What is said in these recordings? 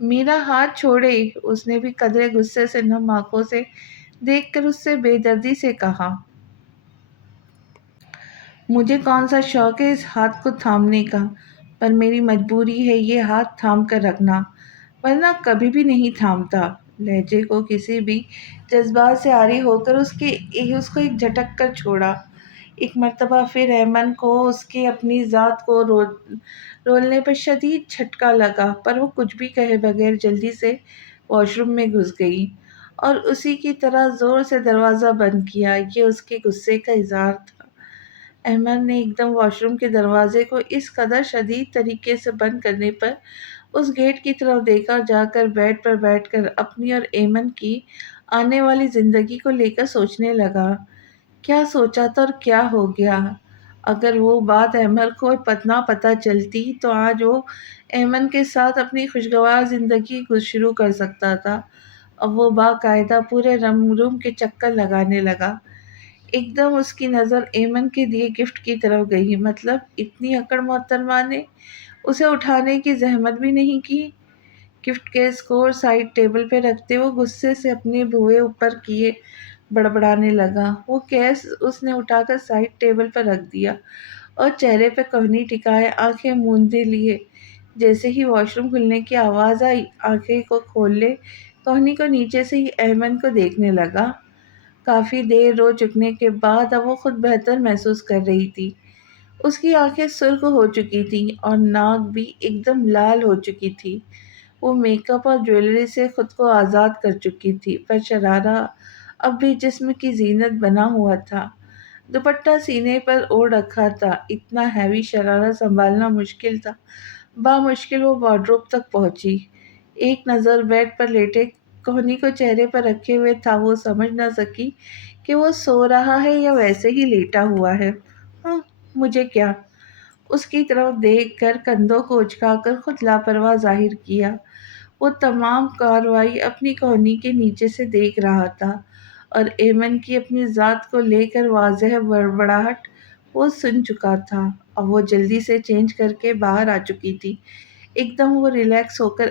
میرا ہاتھ چھوڑے، اس نے بھی قدرے غصے سے نم آنکھوں سے دیکھ کر اس سے بے دردی سے کہا۔ مجھے کون سا شوق ہے اس ہاتھ کو تھامنے کا، پر میری مجبوری ہے یہ ہاتھ تھام کر رکھنا، ورنہ کبھی بھی نہیں تھامتا۔ لہجے کو کسی بھی جذبات سے عاری ہو کر اس کو ایک جھٹک کر چھوڑا۔ ایک مرتبہ پھر ایمن کو اس کے اپنی ذات کو رولنے پر شدید جھٹکا لگا، پر وہ کچھ بھی کہے بغیر جلدی سے واش روم میں گھس گئی اور اسی کی طرح زور سے دروازہ بند کیا۔ یہ اس کے غصے کا اظہار تھا۔ احمد نے ایک دم واش روم کے دروازے کو اس قدر شدید طریقے سے بند کرنے پر اس گیٹ کی طرف دیکھا اور جا کر بیڈ پر بیٹھ کر اپنی اور ایمن کی آنے والی زندگی کو لے کر سوچنے لگا۔ کیا سوچا تھا اور کیا ہو گیا؟ اگر وہ بات احمد کو پتہ چلتی تو آج وہ ایمن کے ساتھ اپنی خوشگوار زندگی کو شروع کر سکتا تھا۔ اب وہ باقاعدہ پورے روم کے چکر لگانے لگا۔ ایک دم اس کی نظر ایمن کے دیے گفٹ کی طرف گئی۔ مطلب اتنی اکڑ محترمہ نے اسے اٹھانے کی زحمت بھی نہیں کی۔ گفٹ کیس کو سائڈ ٹیبل پہ رکھتے وہ غصے سے اپنے بھوے اوپر کیے بڑبڑانے لگا۔ وہ کیس اس نے اٹھا کر سائڈ ٹیبل پر رکھ دیا اور چہرے پہ کوہنی ٹکائے آنکھیں موندے لیے۔ جیسے ہی واش روم کھلنے کی آواز آئی، آنکھیں کو کھول لے کوہنی کو نیچے سے ہی ایمن کو دیکھنے لگا۔ کافی دیر رو چکنے کے بعد اب وہ خود بہتر محسوس کر رہی تھی۔ اس کی آنکھیں سرخ ہو چکی تھیں اور ناک بھی ایک دم لال ہو چکی تھی۔ وہ میک اپ اور جویلری سے خود کو آزاد کر چکی تھی، پر شرارہ اب بھی جسم کی زینت بنا ہوا تھا۔ دوپٹہ سینے پر اوڑھ رکھا تھا۔ اتنا ہیوی شرارہ سنبھالنا مشکل تھا۔ بامشکل وہ وارڈروب تک پہنچی۔ ایک نظر بیڈ پر لیٹے کوہنی کو چہرے پر رکھے ہوئے تھا، وہ سمجھ نہ سکی کہ وہ سو رہا ہے یا ویسے ہی لیٹا ہوا ہے۔ ہاں، مجھے کیا؟ اس کی طرف دیکھ کر کندھوں کو اچکا کر خود لاپرواہ ظاہر کیا۔ وہ تمام کارروائی اپنی کوہنی کے نیچے سے دیکھ رہا تھا اور ایمن کی اپنی ذات کو لے کر واضح بڑبڑاہٹ وہ سن چکا تھا۔ اب وہ جلدی سے چینج کر کے باہر آ چکی تھی۔ ایک دم وہ ریلیکس ہو کر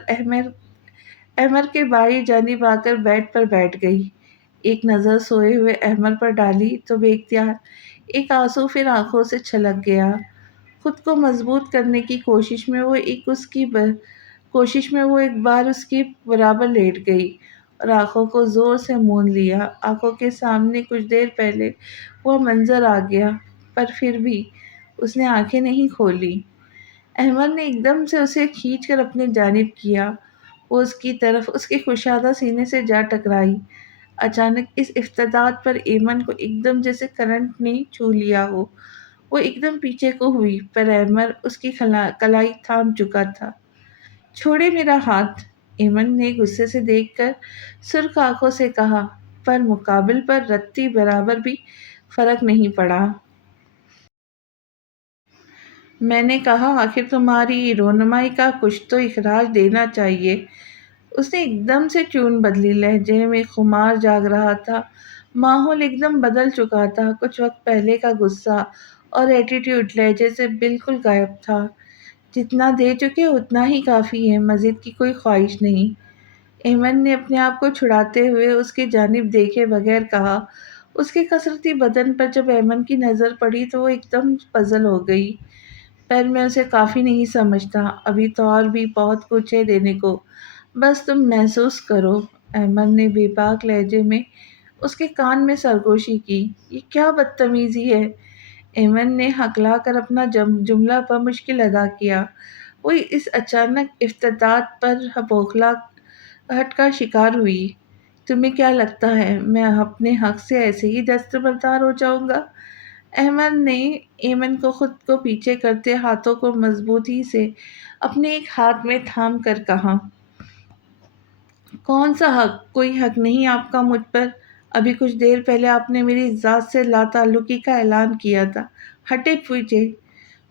احمد کے بائیں جانب آ کر بیڈ پر بیٹھ گئی۔ ایک نظر سوئے ہوئے احمد پر ڈالی تو بے اختیار ایک آنسو پھر آنکھوں سے چھلک گیا۔ خود کو مضبوط کرنے کی کوشش میں وہ ایک بار اس کی برابر لیٹ گئی اور آنکھوں کو زور سے موند لیا۔ آنکھوں کے سامنے کچھ دیر پہلے وہ منظر آ گیا، پر پھر بھی اس نے آنکھیں نہیں کھولی۔ احمد نے ایک دم سے اسے کھینچ کر اپنے جانب کیا۔ وہ اس کی طرف اس کے کشادہ سینے سے جا ٹکرائی۔ اچانک اس افتادات پر ایمن کو ایک دم جیسے کرنٹ نے چھو لیا ہو۔ وہ ایک دم پیچھے کو ہوئی، پر احمد اس کی کلائی تھام چکا تھا۔ چھوڑے میرا ہاتھ، ایمن نے غصے سے دیکھ کر سرخ آنکھوں سے کہا، پر مقابل پر رتی برابر بھی فرق نہیں پڑا۔ میں نے کہا آخر تمہاری رونمائی کا کچھ تو اخراج دینا چاہیے۔ اس نے ایک دم سے ٹیون بدلی، لہجے میں خمار جاگ رہا تھا۔ ماحول ایک دم بدل چکا تھا۔ کچھ وقت پہلے کا غصہ اور ایٹیٹیوڈ لہجے سے بالکل غائب تھا۔ جتنا دے چکے اتنا ہی کافی ہے، مزید کی کوئی خواہش نہیں۔ ایمن نے اپنے آپ کو چھڑاتے ہوئے اس کی جانب دیکھے بغیر کہا۔ اس کے کسرتی بدن پر جب ایمن کی نظر پڑی تو وہ ایک دم پزل ہو گئی۔ پر میں اسے کافی نہیں سمجھتا، ابھی تو اور بھی بہت کچھ ہے دینے کو، بس تم محسوس کرو۔ احمد نے بے باک لہجے میں اس کے کان میں سرگوشی کی۔ یہ کیا بدتمیزی ہے؟ ایمن نے ہکلا کر اپنا جملہ بمشکل ادا کیا۔ وہ اس اچانک افتادات پر بوکھلا ہٹ کا شکار ہوئی۔ تمہیں کیا لگتا ہے میں اپنے حق سے ایسے ہی دستبردار ہو جاؤں گا؟ احمد نے ایمن کو خود کو پیچھے کرتے ہاتھوں کو مضبوطی سے اپنے ایک ہاتھ میں تھام کر کہا۔ کون سا حق؟ کوئی حق نہیں آپ کا مجھ پر۔ ابھی کچھ دیر پہلے آپ نے میری ذات سے لا تعلقی کا اعلان کیا تھا۔ ہٹے پیچھے۔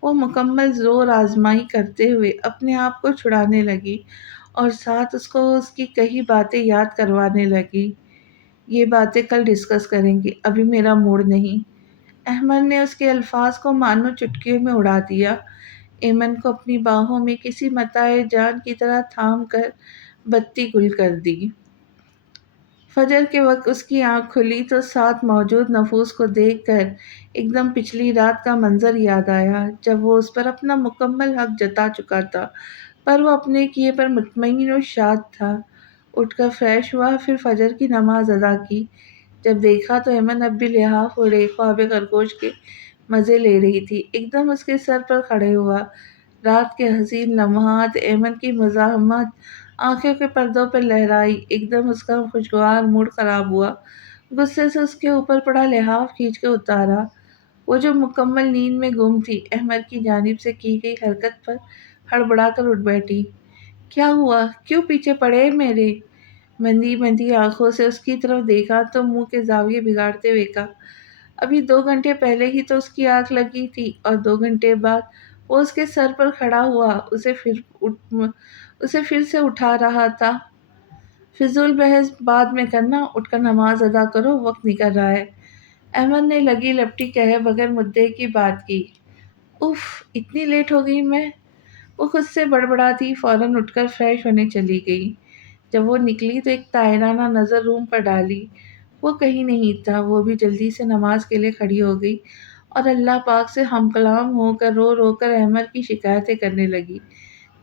وہ مکمل زور آزمائی کرتے ہوئے اپنے آپ کو چھڑانے لگی اور ساتھ اس کو اس کی کہی باتیں یاد کروانے لگی۔ یہ باتیں کل ڈسکس کریں گے، ابھی میرا موڈ نہیں۔ احمد نے اس کے الفاظ کو مانو چٹکیوں میں اڑا دیا۔ ایمن کو اپنی باہوں میں کسی متاع جان کی طرح تھام کر بتی گل کر دی۔ فجر کے وقت اس کی آنکھ کھلی تو ساتھ موجود نفوس کو دیکھ کر ایک دم پچھلی رات کا منظر یاد آیا جب وہ اس پر اپنا مکمل حق جتا چکا تھا، پر وہ اپنے کیے پر مطمئن و شاد تھا۔ اٹھ کر فریش ہوا، پھر فجر کی نماز ادا کی۔ جب دیکھا تو ایمن اب بھی لحاف اڑے خواب خرگوش کے مزے لے رہی تھی۔ ایک دم اس کے سر پر کھڑے ہوا۔ رات کے حسین لمحات، ایمن کی مزاحمت آنکھوں کے پردوں پر لہرائی۔ ایک دم اس کا خوشگوار موڈ خراب ہوا۔ غصے سے اس کے اوپر پڑا لحاف کھینچ کے اتارا۔ وہ جو مکمل نیند میں گم تھی، احمد کی جانب سے کی گئی حرکت پر ہڑبڑا کر اٹھ بیٹھی۔ کیا ہوا؟ کیوں پیچھے پڑے میرے؟ بندی بندی آنکھوں سے اس کی طرف دیکھا تو منہ کے زاویے بگاڑتے ہوئے کہا، ابھی 2 گھنٹے پہلے ہی تو اس کی آنکھ لگی تھی اور 2 گھنٹے بعد وہ اس کے سر پر کھڑا ہوا اسے پھر سے اٹھا رہا تھا۔ فضول بحث بعد میں کرنا، اٹھ کر نماز ادا کرو، وقت نکل رہا ہے۔ احمد نے لگی لپٹی کہے بغیر مدعے کی بات کی۔ اف، اتنی لیٹ ہو گئی میں؟ وہ خود سے بڑبڑاتی فوراً اٹھ کر فریش ہونے چلی گئی۔ جب وہ نکلی تو ایک طاہرانہ نظر روم پر ڈالی، وہ کہیں نہیں تھا۔ وہ بھی جلدی سے نماز کے لیے کھڑی ہو گئی اور اللہ پاک سے ہم کلام ہو کر رو رو کر احمد کی شکایتیں کرنے لگی۔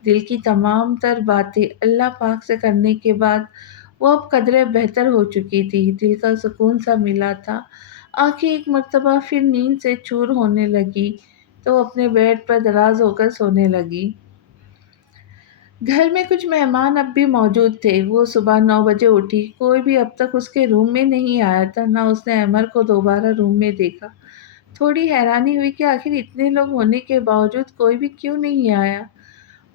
دل کی تمام تر باتیں اللہ پاک سے کرنے کے بعد وہ اب قدرے بہتر ہو چکی تھی۔ دل کا سکون سا ملا تھا۔ آنکھیں ایک مرتبہ پھر نیند سے چور ہونے لگی تو وہ اپنے بیڈ پر دراز ہو کر سونے لگی۔ گھر میں کچھ مہمان اب بھی موجود تھے۔ وہ صبح 9 بجے اٹھی، کوئی بھی اب تک اس کے روم میں نہیں آیا تھا، نہ اس نے احمد کو دوبارہ روم میں دیکھا۔ تھوڑی حیرانی ہوئی کہ آخر اتنے لوگ ہونے کے باوجود کوئی بھی کیوں نہیں آیا۔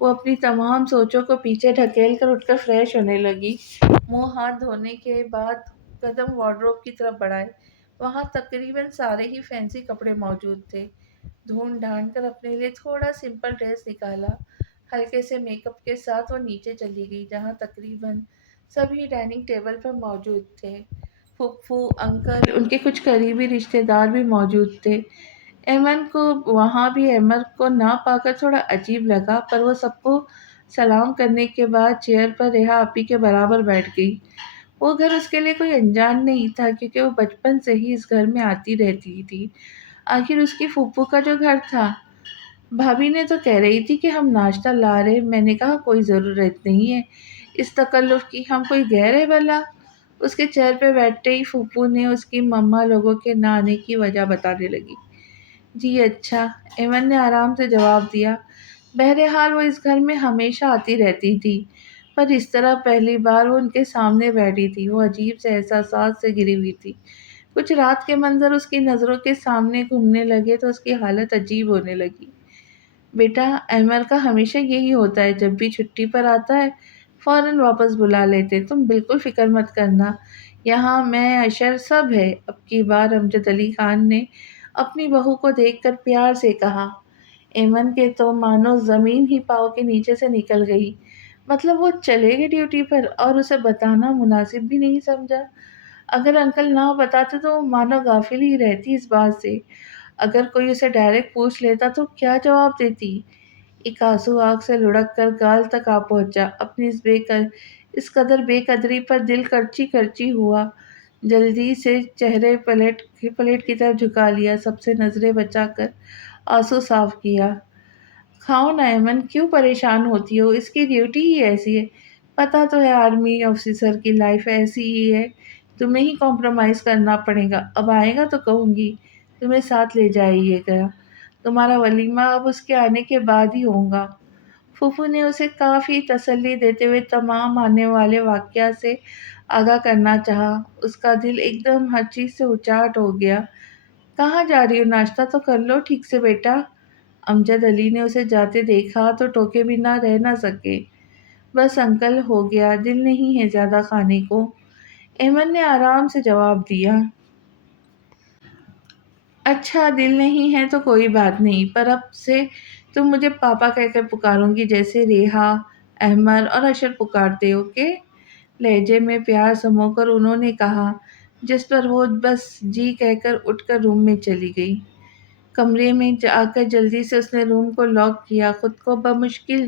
وہ اپنی تمام سوچوں کو پیچھے ڈھکیل کر اٹھ کر فریش ہونے لگی۔ منہ ہاتھ دھونے کے بعد قدم وارڈروب کی طرف بڑھائے۔ وہاں تقریباً سارے ہی فینسی کپڑے موجود تھے۔ ڈھونڈ ڈھانڈ کر اپنے لیے تھوڑا سمپل ڈریس نکالا۔ ہلکے سے میک اپ کے ساتھ وہ نیچے چلی گئی جہاں تقریباً سبھی ڈائننگ ٹیبل پر موجود تھے۔ پھپھو، انکل، ان کے کچھ قریبی رشتے دار بھی موجود تھے۔ ایمن کو وہاں بھی احمد کو نہ پا کر تھوڑا عجیب لگا، پر وہ سب کو سلام کرنے کے بعد چیئر پر ریحا آپی کے برابر بیٹھ گئی۔ وہ گھر اس کے لیے کوئی انجان نہیں تھا کیونکہ وہ بچپن سے ہی اس گھر میں آتی رہتی تھی۔ آخر اس کی پھوپھو کا جو گھر تھا۔ بھابھی نے تو کہہ رہی تھی کہ ہم ناشتہ لا رہے، میں نے کہا کوئی ضرورت نہیں ہے اس تکلف کی، ہم کوئی غیر ہے بھلا؟ اس کے چیئر پہ بیٹھتے ہی پھوپھو نے اس کی مما لوگوں کے نہ آنے کی وجہ بتانے لگی۔ جی اچھا، ایمن نے آرام سے جواب دیا۔ بہرحال وہ اس گھر میں ہمیشہ آتی رہتی تھی، پر اس طرح پہلی بار وہ ان کے سامنے بیٹھی تھی۔ وہ عجیب سے احساسات سے گھری ہوئی تھی۔ کچھ رات کے منظر اس کی نظروں کے سامنے گھومنے لگے تو اس کی حالت عجیب ہونے لگی۔ بیٹا، احمد کا ہمیشہ یہی ہوتا ہے، جب بھی چھٹی پر آتا ہے فوراً واپس بلا لیتے۔ تم بالکل فکر مت کرنا، یہاں میں، اشر سب ہے۔ اب کی بار امجد علی خان نے اپنی بہو کو دیکھ کر پیار سے کہا۔ ایمن کے تو مانو زمین ہی پاؤں کے نیچے سے نکل گئی۔ مطلب وہ چلے گئے ڈیوٹی پر اور اسے بتانا مناسب بھی نہیں سمجھا۔ اگر انکل نہ بتاتے تو وہ مانو غافل ہی رہتی اس بات سے۔ اگر کوئی اسے ڈائریکٹ پوچھ لیتا تو کیا جواب دیتی؟ ایک آنسو آنکھ سے لڑک کر گال تک آ پہنچا۔ اپنی اس قدر بے قدری پر دل کرچی کرچی ہوا۔ جلدی سے چہرے پلیٹ کی طرف جھکا لیا، سب سے نظریں بچا کر آنسو صاف کیا۔ کھاؤ نا ایمن، کیوں پریشان ہوتی ہو؟ اس کی ڈیوٹی ہی ایسی ہے، پتہ تو ہے آرمی آفیسر کی لائف ایسی ہی ہے، تمہیں ہی کمپرومائز کرنا پڑے گا۔ اب آئے گا تو کہوں گی تمہیں ساتھ لے جائیے گا، تمہارا ولیمہ اب اس کے آنے کے بعد ہی ہوگا۔ پھوپھو نے اسے کافی تسلی دیتے ہوئے تمام آنے والے واقعات سے آگاہ کرنا چاہا۔ اس کا دل ایک دم ہر چیز سے اچاٹ ہو گیا۔ کہاں جا رہی ہو؟ ناشتہ تو کر لو ٹھیک سے بیٹا۔ امجد علی نے اسے جاتے دیکھا تو ٹوکے بھی نہ رہ نہ سکے۔ بس انکل، ہو گیا، دل نہیں ہے زیادہ کھانے کو، ایمن نے آرام سے جواب دیا۔ اچھا، دل نہیں ہے تو کوئی بات نہیں، پر اب سے تم مجھے پاپا کہہ کر پکاروں گی، جیسے ریحا، احمد اور اشر پکارتے ہو، اوکے؟ لہجے میں پیار سمو کر انہوں نے کہا، جس پر وہ بس جی کہہ کر اٹھ کر روم میں چلی گئی۔ کمرے میں آ کر جلدی سے اس نے روم کو لاک کیا، خود کو بمشکل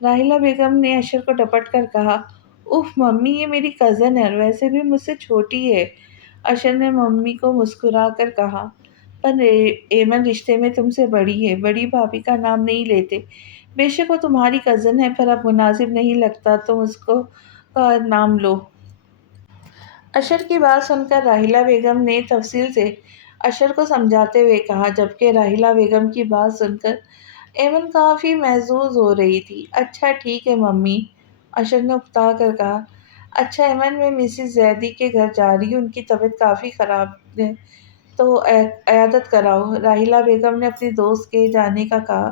راحیلہ بیگم نے اشر کو ڈپٹ کر کہا، اف ممی یہ میری کزن ہے اور ویسے بھی مجھ سے چھوٹی ہے۔ اشر نے ممی کو مسکرا کر کہا، پر ایمن رشتے میں تم سے بڑی ہے، بڑی بھابھی کا نام نہیں لیتے۔ بے شک وہ تمہاری کزن ہے، پر اب مناسب نہیں لگتا تم اس کو کا نام لو۔ اشر کی بات سن کر راحیلہ بیگم نے تفصیل سے اشر کو سمجھاتے ہوئے کہا، جبکہ راحیلہ بیگم کی بات سن کر ایمن کافی محظوظ ہو رہی تھی۔ اچھا ٹھیک ہے ممی، اشر نے اکتا کر کہا۔ اچھا ایمن، میں مسز زیدی کے گھر جا رہی ہوں، ان کی طبیعت کافی خراب ہے تو عیادت کراؤ۔ راحیلہ بیگم نے اپنی دوست کے جانے کا کہا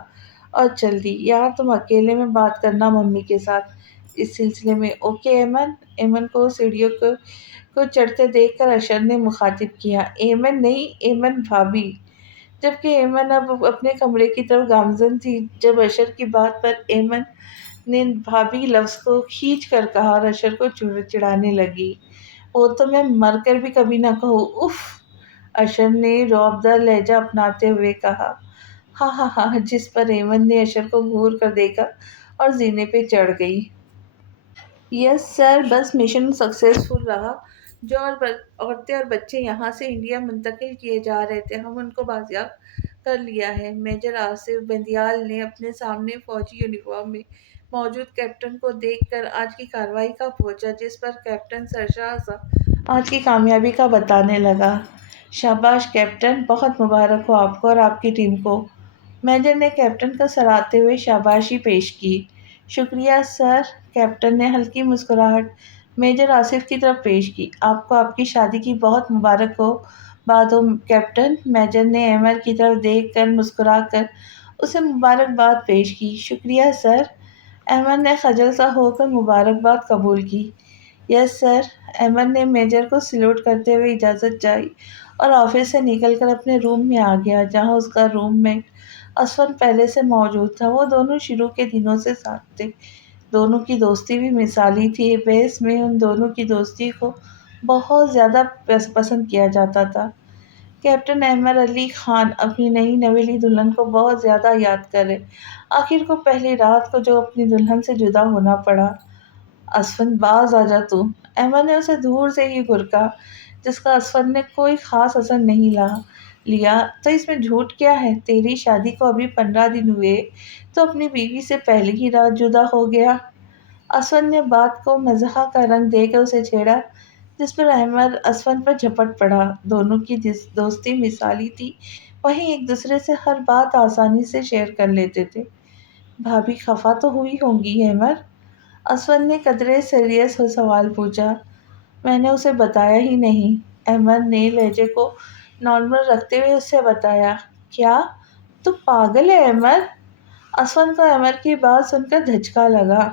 اور چل دی۔ یار تم اکیلے میں بات کرنا ممی کے ساتھ اس سلسلے میں، اوکے ایمن؟ ایمن کو سیڑھیوں کو چڑھتے دیکھ کر اشر نے مخاطب کیا، ایمن نہیں، ایمن بھابھی۔ جبکہ ایمن اب اپنے کمرے کی طرف گامزن تھی جب اشر کی بات پر ایمن نے بھابھی لفظ کو کھینچ کر کہا اور اشر کو چڑھانے لگی، وہ تو میں مر کر بھی کبھی نہ کہوں، اف۔ اشر نے رعبدار لہجہ اپناتے ہوئے کہا، ہاں ہاں ہاں، جس پر ایمن نے اشر کو گھور کر دیکھا اور زینے پہ چڑھ گئی۔ یس سر، بس مشن سکسیسفل رہا۔ جو عورتیں اور بچے یہاں سے انڈیا منتقل کیے جا رہے تھے، ہم ان کو بازیاب کر لیا ہے۔ میجر آصف بندیال نے اپنے سامنے فوجی یونیفارم میں موجود کیپٹن کو دیکھ کر آج کی کارروائی کا پوچھا، جس پر کیپٹن سرشار آج کی کامیابی کا بتانے لگا۔ شاباش کیپٹن، بہت مبارک ہو آپ کو اور آپ کی ٹیم کو۔ میجر نے کیپٹن کو سراہتے ہوئے شاباشی پیش کی۔ شکریہ سر، کیپٹن نے ہلکی مسکراہٹ میجر آصف کی طرف پیش کی۔ آپ کو آپ کی شادی کی بہت مبارک ہو باد ہو کیپٹن۔ میجر نے ایمن کی طرف دیکھ کر مسکرا کر اسے مبارکباد پیش کی۔ شکریہ سر، ایمن نے خجل سا ہو کر مبارکباد قبول کی۔ یس سر، ایمن نے میجر کو سلوٹ کرتے ہوئے اجازت چاہی اور آفس سے نکل کر اپنے روم میں آ گیا، جہاں اس کا روم میٹ اسفن پہلے سے موجود تھا۔ وہ دونوں شروع کے دنوں سے ساتھ تھے، دونوں کی دوستی بھی مثالی تھی۔ بیس میں ان دونوں کی دوستی کو بہت زیادہ پسند کیا جاتا تھا۔ کیپٹن احمد علی خان اپنی نئی نویلی دلہن کو بہت زیادہ یاد کرے، آخر کو پہلی رات کو جو اپنی دلہن سے جدا ہونا پڑا۔ اسفن باز آجا تو، احمد نے اسے دور سے ہی گھرکا، جس کا اسفن نے کوئی خاص اثر نہیں لیا۔ تو اس میں جھوٹ کیا ہے؟ تیری شادی کو ابھی 15 دن ہوئے تو اپنی بیوی سے پہلی ہی رات جدا ہو گیا۔ اسفن نے بات کو مزاح کا رنگ دے کر اسے چھیڑا، جس پر احمد اسفن پر جھپٹ پڑا۔ دونوں کی دوستی مثالی تھی، وہیں ایک دوسرے سے ہر بات آسانی سے شیئر کر لیتے تھے۔ بھابھی خفا تو ہوئی ہوں گی احمد؟ اسفن نے قدرے سیریس ہو سوال پوچھا۔ میں نے اسے بتایا ہی نہیں، احمد نے لہجے کو نارمل رکھتے ہوئے اسے بتایا۔ کیا تو پاگل ہے احمد؟ اسفن کو احمد کی بات سن کر دھچکا لگا۔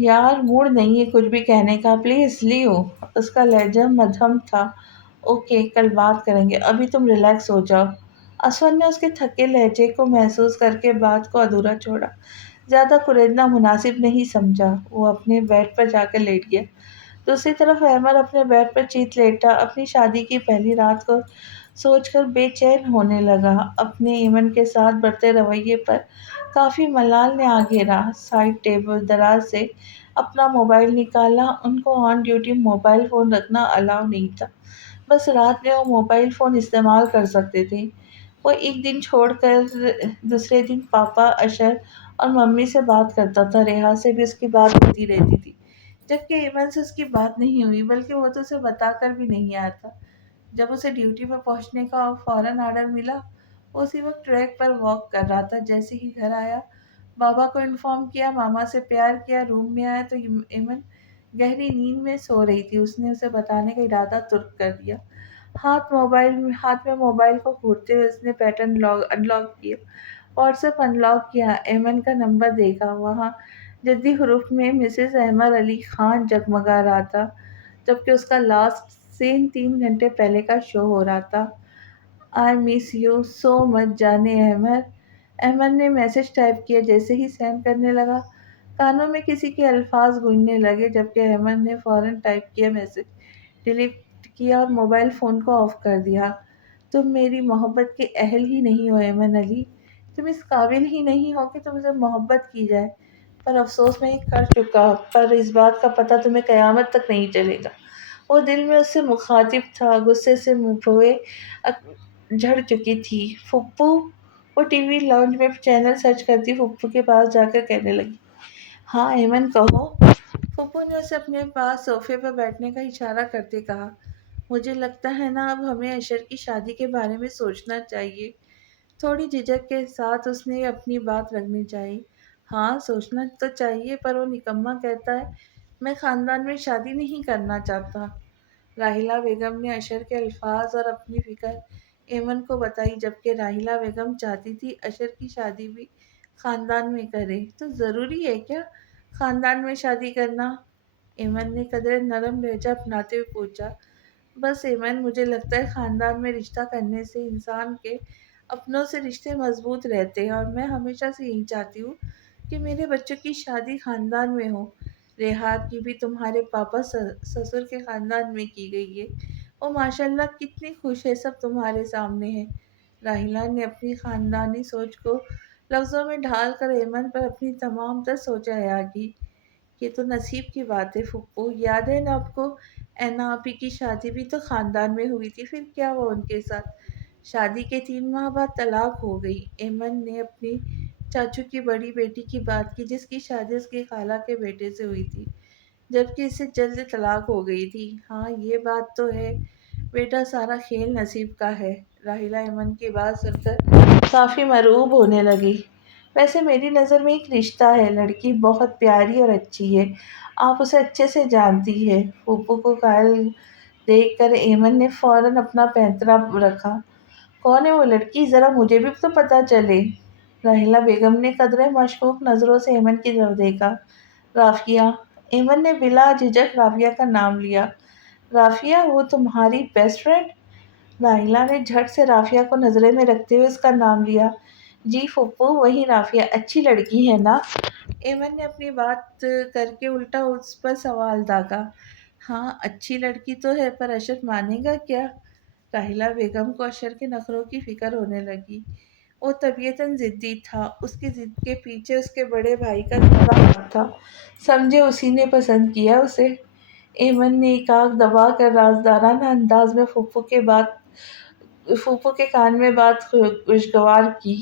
یار موڈ نہیں ہے کچھ بھی کہنے کا، پلیز لیو۔ اس کا لہجہ مدھم تھا۔ اوکے، کل بات کریں گے، ابھی تم ریلیکس ہو جاؤ۔ اسفن نے اس کے تھکے لہجے کو محسوس کر کے بات کو ادھورا چھوڑا۔ زیادہ کریدنا مناسب نہیں سمجھا۔ وہ اپنے بیڈ پر جا کر لیٹ گیا۔ دوسری طرف احمد اپنے بیڈ پر چیت لیٹا، اپنی شادی کی پہلی رات کو سوچ کر بے چین ہونے لگا۔ اپنے ایمن کے ساتھ بڑھتے رویے پر کافی ملال نے آ گھیرا۔ سائڈ ٹیبل دراز سے اپنا موبائل نکالا۔ ان کو آن ڈیوٹی موبائل فون رکھنا الاؤ نہیں تھا، بس رات میں وہ موبائل فون استعمال کر سکتے تھے۔ وہ ایک دن چھوڑ کر دوسرے دن پاپا، اشر اور ممی سے بات کرتا تھا۔ ریحا سے بھی اس کی بات ہوتی رہتی تھی، جبکہ ایمن سے اس کی بات نہیں ہوئی، بلکہ وہ تو اسے بتا کر بھی نہیں آیا تھا۔ جب اسے ڈیوٹی پر پہنچنے کا فوراً آرڈر ملا، وہ اسی وقت ٹریک پر واک کر رہا تھا۔ جیسے ہی گھر آیا، بابا کو انفارم کیا، ماما سے پیار کیا، روم میں آیا تو ایمن گہری نیند میں سو رہی تھی۔ اس نے اسے بتانے کا ارادہ ترک کر دیا۔ ہاتھ میں موبائل کو گھورتے ہوئے اس نے پیٹرن ان لاک کیا، واٹس ایپ ان لاک کیا، ایمن کا نمبر دیکھا۔ وہاں جدی حروف میں مسز احمد علی خان جگمگا رہا تھا، جبکہ اس کا لاسٹ سین 3 گھنٹے پہلے کا شو ہو رہا تھا۔ آئی مس یو سو مچ جانے احمد۔ احمد نے میسج ٹائپ کیا۔ جیسے ہی سینڈ کرنے لگا، کانوں میں کسی کے الفاظ گونجنے لگے، جبکہ احمد نے فوراً ٹائپ کیا میسج ڈیلیٹ کیا اور موبائل فون کو آف کر دیا۔ تم میری محبت کے اہل ہی نہیں ہو ایمن علی، تم اس قابل ہی نہیں ہو کہ تم سے محبت کی جائے، پر افسوس میں یہ کر چکا، پر اس بات کا پتہ تمہیں قیامت تک نہیں چلے گا۔ وہ دل میں اس سے مخاطب تھا، غصے سے منہ جھڑ چکی تھی۔ پھپھو، وہ ٹی وی لاؤنج میں چینل سرچ کرتی پھپھو کے پاس جا کر کہنے لگی، ہاں ایمن کہو۔ پھپھو نے اسے اپنے پاس صوفے پر بیٹھنے کا اشارہ کرتے کہا، مجھے لگتا ہے نا اب ہمیں اشر کی شادی کے بارے میں سوچنا چاہیے۔ تھوڑی جھجک کے ساتھ اس نے اپنی بات رکھنی چاہی۔ ہاں سوچنا تو چاہیے، پر وہ نکما کہتا ہے میں خاندان میں شادی نہیں کرنا چاہتا۔ راحیلہ بیگم نے اشر کے الفاظ اور اپنی فکر ایمن کو بتائی، جبکہ راحیلہ بیگم چاہتی تھی اشر کی شادی بھی خاندان میں کرے۔ تو ضروری ہے کیا خاندان میں شادی کرنا؟ ایمن نے قدرے نرم لہجہ اپناتے ہوئے پوچھا۔ بس ایمن، مجھے لگتا ہے خاندان میں رشتہ کرنے سے انسان کے اپنوں سے رشتے مضبوط رہتے ہیں، اور میں ہمیشہ سے یہی چاہتی ہوں کہ میرے بچوں کی شادی خاندان میں ہو۔ ریحات کی بھی تمہارے پاپا سسر کے خاندان میں کی گئی ہے، وہ ماشاءاللہ کتنی خوش ہے، سب تمہارے سامنے ہے۔ راحیلہ نے اپنی خاندانی سوچ کو لفظوں میں ڈھال کر ایمن پر اپنی تمام تر سوچیں عیا کی۔ یہ تو نصیب کی بات ہے پھپھو، یاد ہے نا آپ کو اینا آپی کی شادی بھی تو خاندان میں ہوئی تھی، پھر کیا ہوا ان کے ساتھ؟ شادی کے 3 ماہ بعد طلاق ہو گئی۔ ایمن نے اپنی چاچو کی بڑی بیٹی کی بات کی، جس کی شادی اس کی خالہ کے بیٹے سے ہوئی تھی، جبکہ اس سے جلد طلاق ہو گئی تھی۔ ہاں یہ بات تو ہے بیٹا، سارا کھیل نصیب کا ہے۔ راحیلہ ایمن کی بات سن کر کافی مرعوب ہونے لگی۔ ویسے میری نظر میں ایک رشتہ ہے، لڑکی بہت پیاری اور اچھی ہے، آپ اسے اچھے سے جانتی ہے۔ پھپھو کو قائل دیکھ کر ایمن نے فوراً اپنا پینترا رکھا، کون ہے وہ لڑکی، ذرا مجھے بھی تو پتہ چلے۔ راحیلہ بیگم نے قدرے مشکوک نظروں سے ایمن کی طرف دیکھا۔ رافیہ۔ ایمن نے بلا جھجک رافیہ کا نام لیا۔ رافیہ، وہ تمہاری بیسٹ فرینڈ؟ راحیلہ نے جھٹ سے رافیہ کو نظرے میں رکھتے ہوئے اس کا نام لیا۔ جی پھپھو، وہی رافیہ، اچھی لڑکی ہے نا؟ ایمن نے اپنی بات کر کے الٹا اس پر سوال داغا۔ ہاں اچھی لڑکی تو ہے، پر اشر مانے گا کیا؟ راحیلہ بیگم کو اشر کے نخروں کی فکر ہونے لگی۔ وہ طبیعتاً ضدی تھا، اس کی ضد کے پیچھے اس کے بڑے بھائی کا گہرا ہاتھ تھا، سمجھے اسی نے پسند کیا اسے۔ ایمن نے ایک آنکھ دبا کر رازدارانہ انداز میں پھوپھو کے کان میں بات خوشگوار کی۔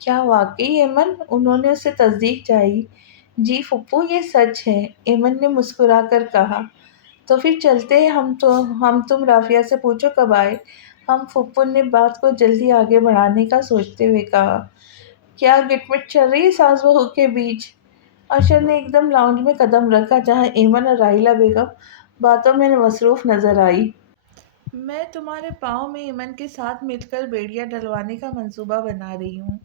کیا واقعی ایمن؟ انہوں نے اس سے تصدیق چاہی۔ جی پھپھو، یہ سچ ہے، ایمن نے مسکرا کر کہا۔ تو پھر چلتے ہیں، ہم تم رافیہ سے پوچھو کب آئے ہم۔ پھپھو نے بات کو جلدی آگے بڑھانے کا سوچتے ہوئے کہا۔ کیا گٹ مٹ چل رہی ہے ساس بہو کے بیچ؟ اشر نے ایک دم لاؤنج میں قدم رکھا، جہاں ایمن اور راحیلہ بیگم باتوں میں مصروف نظر آئی۔ میں تمہارے پاؤں میں ایمن کے ساتھ مل کر بیڑیا ڈلوانے کا منصوبہ بنا رہی ہوں۔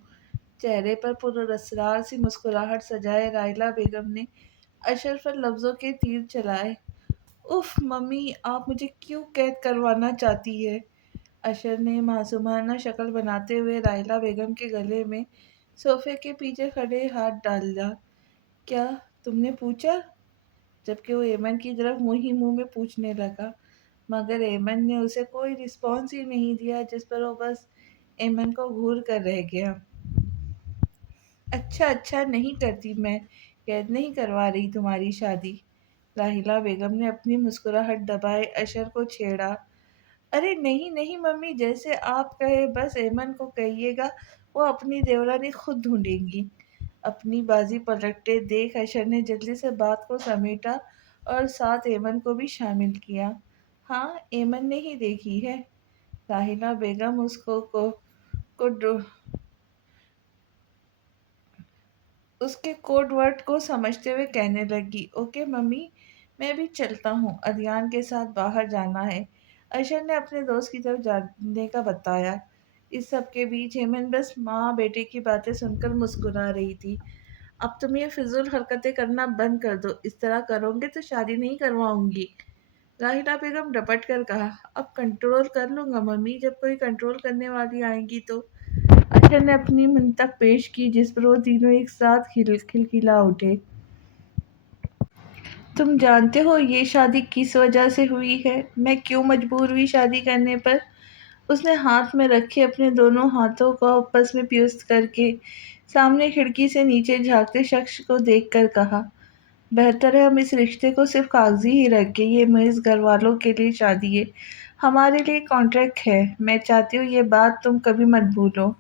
چہرے پر پراسرار سی مسکراہٹ سجائے راحیلہ بیگم نے اشر پر لفظوں کے تیر چلائے۔ اف ممی، آپ مجھے کیوں قید کروانا چاہتی ہے؟ اشر نے معصومانہ شکل بناتے ہوئے راحیلہ بیگم کے گلے میں صوفے کے پیچھے کھڑے ہاتھ ڈالا۔ کیا تم نے پوچھا؟ جبکہ وہ ایمن کی طرف منہ ہی منہ میں پوچھنے لگا، مگر ایمن نے اسے کوئی رسپانس ہی نہیں دیا، جس پر وہ بس ایمن کو گھور کر رہ گیا۔ اچھا اچھا، نہیں کرتی، میں قید نہیں کروا رہی تمہاری شادی۔ راحیلہ بیگم نے اپنی مسکراہٹ دبائے اشر کو چھیڑا۔ ارے نہیں نہیں ممی، جیسے آپ کہے، بس ایمن کو کہیے گا، وہ اپنی دیورانی خود ڈھونڈیں گی۔ اپنی بازی پلٹتے دیکھ اشر نے جلدی سے بات کو سمیٹا اور ساتھ ایمن کو بھی شامل کیا۔ ہاں ایمن نے ہی دیکھی ہے۔ راحیلہ بیگم اس کے کوڈ ورڈ کو سمجھتے ہوئے کہنے لگی، اوکے ممی، میں بھی چلتا ہوں، ادیان کے ساتھ باہر جانا ہے۔ اشر نے اپنے دوست کی طرف جانے کا بتایا۔ اس سب کے بیچ ایمن بس ماں بیٹے کی باتیں سن کر مسکرا رہی تھی۔ اب تم یہ فضول حرکتیں کرنا بند کر دو، اس طرح کرو گے تو شادی نہیں کرواؤں گی۔ راحیلہ بیگم رپٹ کر کہا۔ اب کنٹرول کر لوں گا ممی، جب کوئی کنٹرول کرنے والی آئے گی تو۔ اشر نے اپنی منطق پیش کی، جس پر وہ تینوں ایک ساتھ کھلکھلا اٹھے۔ تم جانتے ہو یہ شادی کس وجہ سے ہوئی ہے، میں کیوں مجبور ہوئی شادی کرنے پر؟ اس نے ہاتھ میں رکھے اپنے دونوں ہاتھوں کو آپس میں پیوست کر کے سامنے کھڑکی سے نیچے جھانکتے شخص کو دیکھ کر کہا، بہتر ہے ہم اس رشتے کو صرف کاغذی ہی رکھیں، یہ محض گھر والوں کے لیے شادی ہے، ہمارے لیے کانٹریکٹ ہے، میں چاہتی ہوں یہ بات تم کبھی مت بھولو۔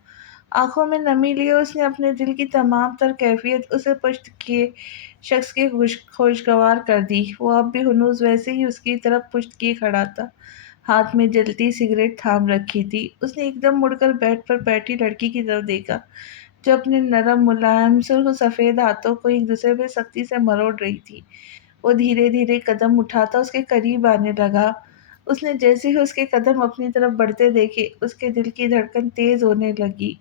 آنکھوں میں نمی لیے اس نے اپنے دل کی تمام تر کیفیت اسے پشت کیے شخص کے خوشگوار کر دی۔ وہ اب بھی ہنوز ویسے ہی اس کی طرف پشت کیے کھڑا تھا، ہاتھ میں جلتی سگریٹ تھام رکھی تھی۔ اس نے ایک دم مڑ کر بیڈ پر بیٹھی لڑکی کی طرف دیکھا جو اپنے نرم ملائم سرخ و سفید ہاتھوں کو ایک دوسرے پہ سختی سے مروڑ رہی تھی۔ وہ دھیرے دھیرے قدم اٹھاتا اس کے قریب آنے لگا۔ اس نے جیسے ہی اس کے قدم اپنی طرف بڑھتے دیکھے اس کے دل کی دھڑکن تیز ہونے لگی۔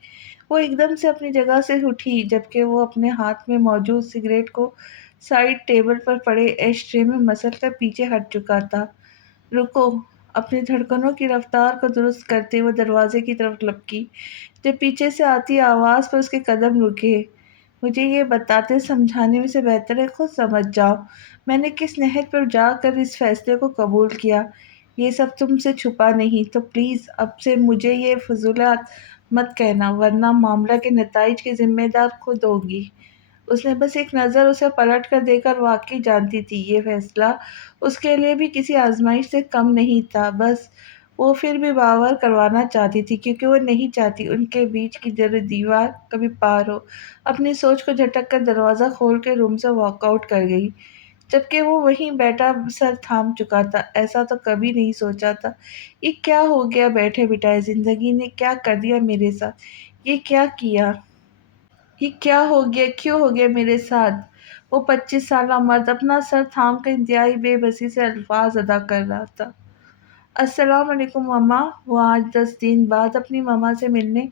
وہ ایک دم سے اپنی جگہ سے اٹھی جبکہ وہ اپنے ہاتھ میں موجود سگریٹ کو سائڈ ٹیبل پر پڑے ایش ٹرے میں مسل کر پیچھے ہٹ چکا تھا۔ رکو، اپنی دھڑکنوں کی رفتار کو درست کرتے وہ دروازے کی طرف لپکی جب پیچھے سے آتی آواز پر اس کے قدم رکے۔ مجھے یہ بتاتے سمجھانے میں سے بہتر ہے خود سمجھ جاؤ، میں نے کس نہج پر جا کر اس فیصلے کو قبول کیا۔ یہ سب تم سے چھپا نہیں، تو پلیز اب سے مجھے یہ فضولات مت کہنا ورنہ معاملہ کے نتائج کی ذمہ دار خود ہوگی۔ اس نے بس ایک نظر اسے پلٹ کر دے کر واقعی جانتی تھی یہ فیصلہ اس کے لیے بھی کسی آزمائش سے کم نہیں تھا، بس وہ پھر بھی باور کروانا چاہتی تھی کیونکہ وہ نہیں چاہتی ان کے بیچ کی دیوار کبھی پار ہو۔ اپنی سوچ کو جھٹک کر دروازہ کھول کے روم سے واک آؤٹ کر گئی جبکہ وہ وہیں بیٹھا سر تھام چکا تھا۔ ایسا تو کبھی نہیں سوچا تھا، یہ کیا ہو گیا بیٹھے بٹھائے، زندگی نے کیا کر دیا میرے ساتھ، یہ کیا کیا، یہ کیا ہو گیا، کیوں ہو گیا میرے ساتھ۔ وہ 25 سالہ مرد اپنا سر تھام کر انتہائی بے بسی سے الفاظ ادا کر رہا تھا۔ السلام علیکم مما۔ وہ آج 10 دن بعد اپنی مما سے ملنے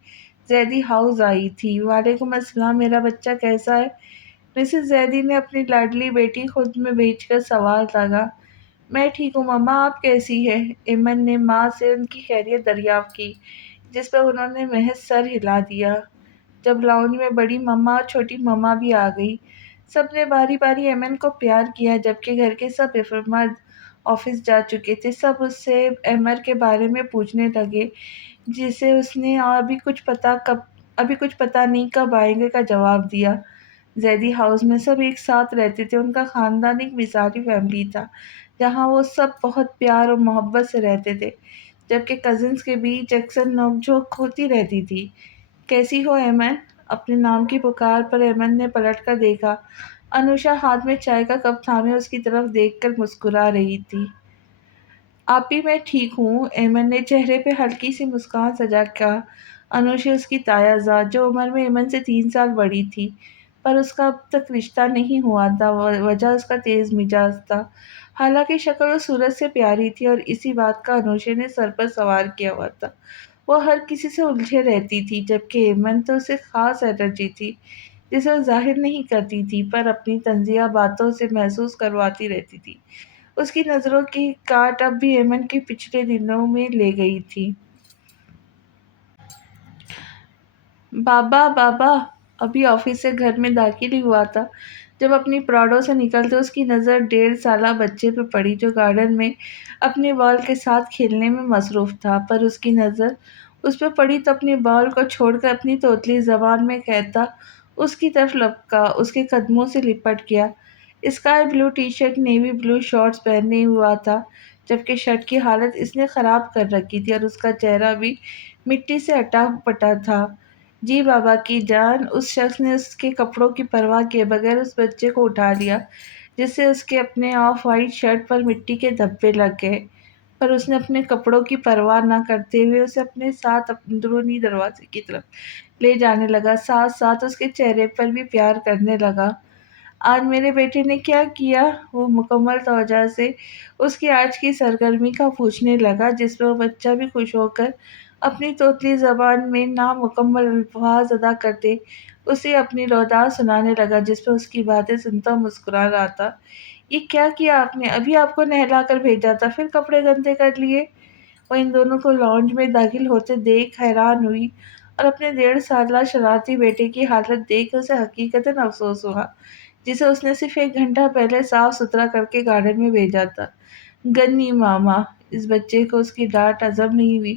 زیدی ہاؤس آئی تھی۔ وعلیکم السلام، میرا بچہ کیسا ہے؟ مسز زیدی نے اپنی لاڈلی بیٹی خود میں بھیج کر سوال داغا۔ میں ٹھیک ہوں مما، آپ کیسی ہیں؟ ایمن نے ماں سے ان کی خیریت دریافت کی جس پر انہوں نے محض سر ہلا دیا۔ جب لاؤنج میں بڑی مما اور چھوٹی مما بھی آ گئی، سب نے باری باری ایمن کو پیار کیا جبکہ گھر کے سب افراد آفس جا چکے تھے۔ سب اس سے ایمر کے بارے میں پوچھنے لگے جسے اس نے ابھی کچھ پتا نہیں کب آئیں گے کا جواب دیا۔ زیدی ہاؤس میں سب ایک ساتھ رہتے تھے، ان کا خاندان ایک مثالی فیملی تھا جہاں وہ سب بہت پیار اور محبت سے رہتے تھے جبکہ کزنز کے بیچ اکثر نوک جھوک ہوتی رہتی تھی۔ کیسی ہو ایمن؟ اپنے نام کی پکار پر ایمن نے پلٹ کر دیکھا۔ انوشا ہاتھ میں چائے کا کپ تھامے اس کی طرف دیکھ کر مسکرا رہی تھی۔ آپی میں ٹھیک ہوں، ایمن نے چہرے پہ ہلکی سی مسکان سجا کہا۔ انوشا اس کی تایا زاد جو عمر میں ایمن سے 3 سال بڑی تھی پر اس کا اب تک رشتہ نہیں ہوا تھا، وجہ اس کا تیز مزاج تھا۔ حالانکہ شکل و صورت سے پیاری تھی اور اسی بات کا انوشا نے سر پر سوار کیا ہوا تھا۔ وہ ہر کسی سے الجھے رہتی تھی جبکہ ایمن تو اسے خاص الرجی تھی جسے وہ ظاہر نہیں کرتی تھی پر اپنی طنزیہ باتوں سے محسوس کرواتی رہتی تھی۔ اس کی نظروں کی کاٹ اب بھی ایمن کے پچھلے دنوں میں لے گئی تھی۔ بابا بابا ابھی آفس سے گھر میں داخل ہی ہوا تھا جب اپنی پراڈو سے نکلتے اس کی نظر 1.5 سالہ بچے پہ پڑی جو گارڈن میں اپنی بال کے ساتھ کھیلنے میں مصروف تھا، پر اس کی نظر اس پہ پڑی تو اپنی بال کو چھوڑ کر اپنی توتلی زبان میں کہتا اس کی طرف لپکا، اس کے قدموں سے لپٹ گیا۔ Sky blue T shirt navy blue shorts پہنے ہوا تھا جبکہ شرٹ کی حالت اس نے خراب کر رکھی تھی اور اس کا چہرہ بھی مٹی سے اٹا پٹا تھا۔ جی بابا کی جان، اس شخص نے اس کے کپڑوں کی پرواہ کیے بغیر اس بچے کو اٹھا لیا جس سے اس کے اپنے آف وائٹ شرٹ پر مٹی کے دھبے لگ گئے، پر اس نے اپنے کپڑوں کی پرواہ نہ کرتے ہوئے اسے اپنے ساتھ اندرونی دروازے کی طرف لے جانے لگا، ساتھ ساتھ اس کے چہرے پر بھی پیار کرنے لگا۔ آج میرے بیٹے نے کیا کیا؟ وہ مکمل توجہ سے اس کی آج کی سرگرمی کا پوچھنے لگا جس پہ وہ بچہ بھی خوش ہو کر اپنی توتلی زبان میں نامکمل الفاظ ادا کرتے اسے اپنی روداد سنانے لگا جس پہ اس کی باتیں سنتا مسکرا رہا تھا۔ یہ کیا کیا آپ نے؟ ابھی آپ کو نہلا کر بھیجا تھا پھر کپڑے گندے کر لیے؟ وہ ان دونوں کو لاؤنج میں داخل ہوتے دیکھ حیران ہوئی اور اپنے 1.5 سالہ شرارتی بیٹے کی حالت دیکھ اسے حقیقتاً افسوس ہوا جسے اس نے صرف 1 گھنٹہ پہلے صاف ستھرا کر کے گارڈن میں بھیجا تھا۔ گنی ماما، اس بچے کو اس کی ڈانٹ ہضم نہیں ہوئی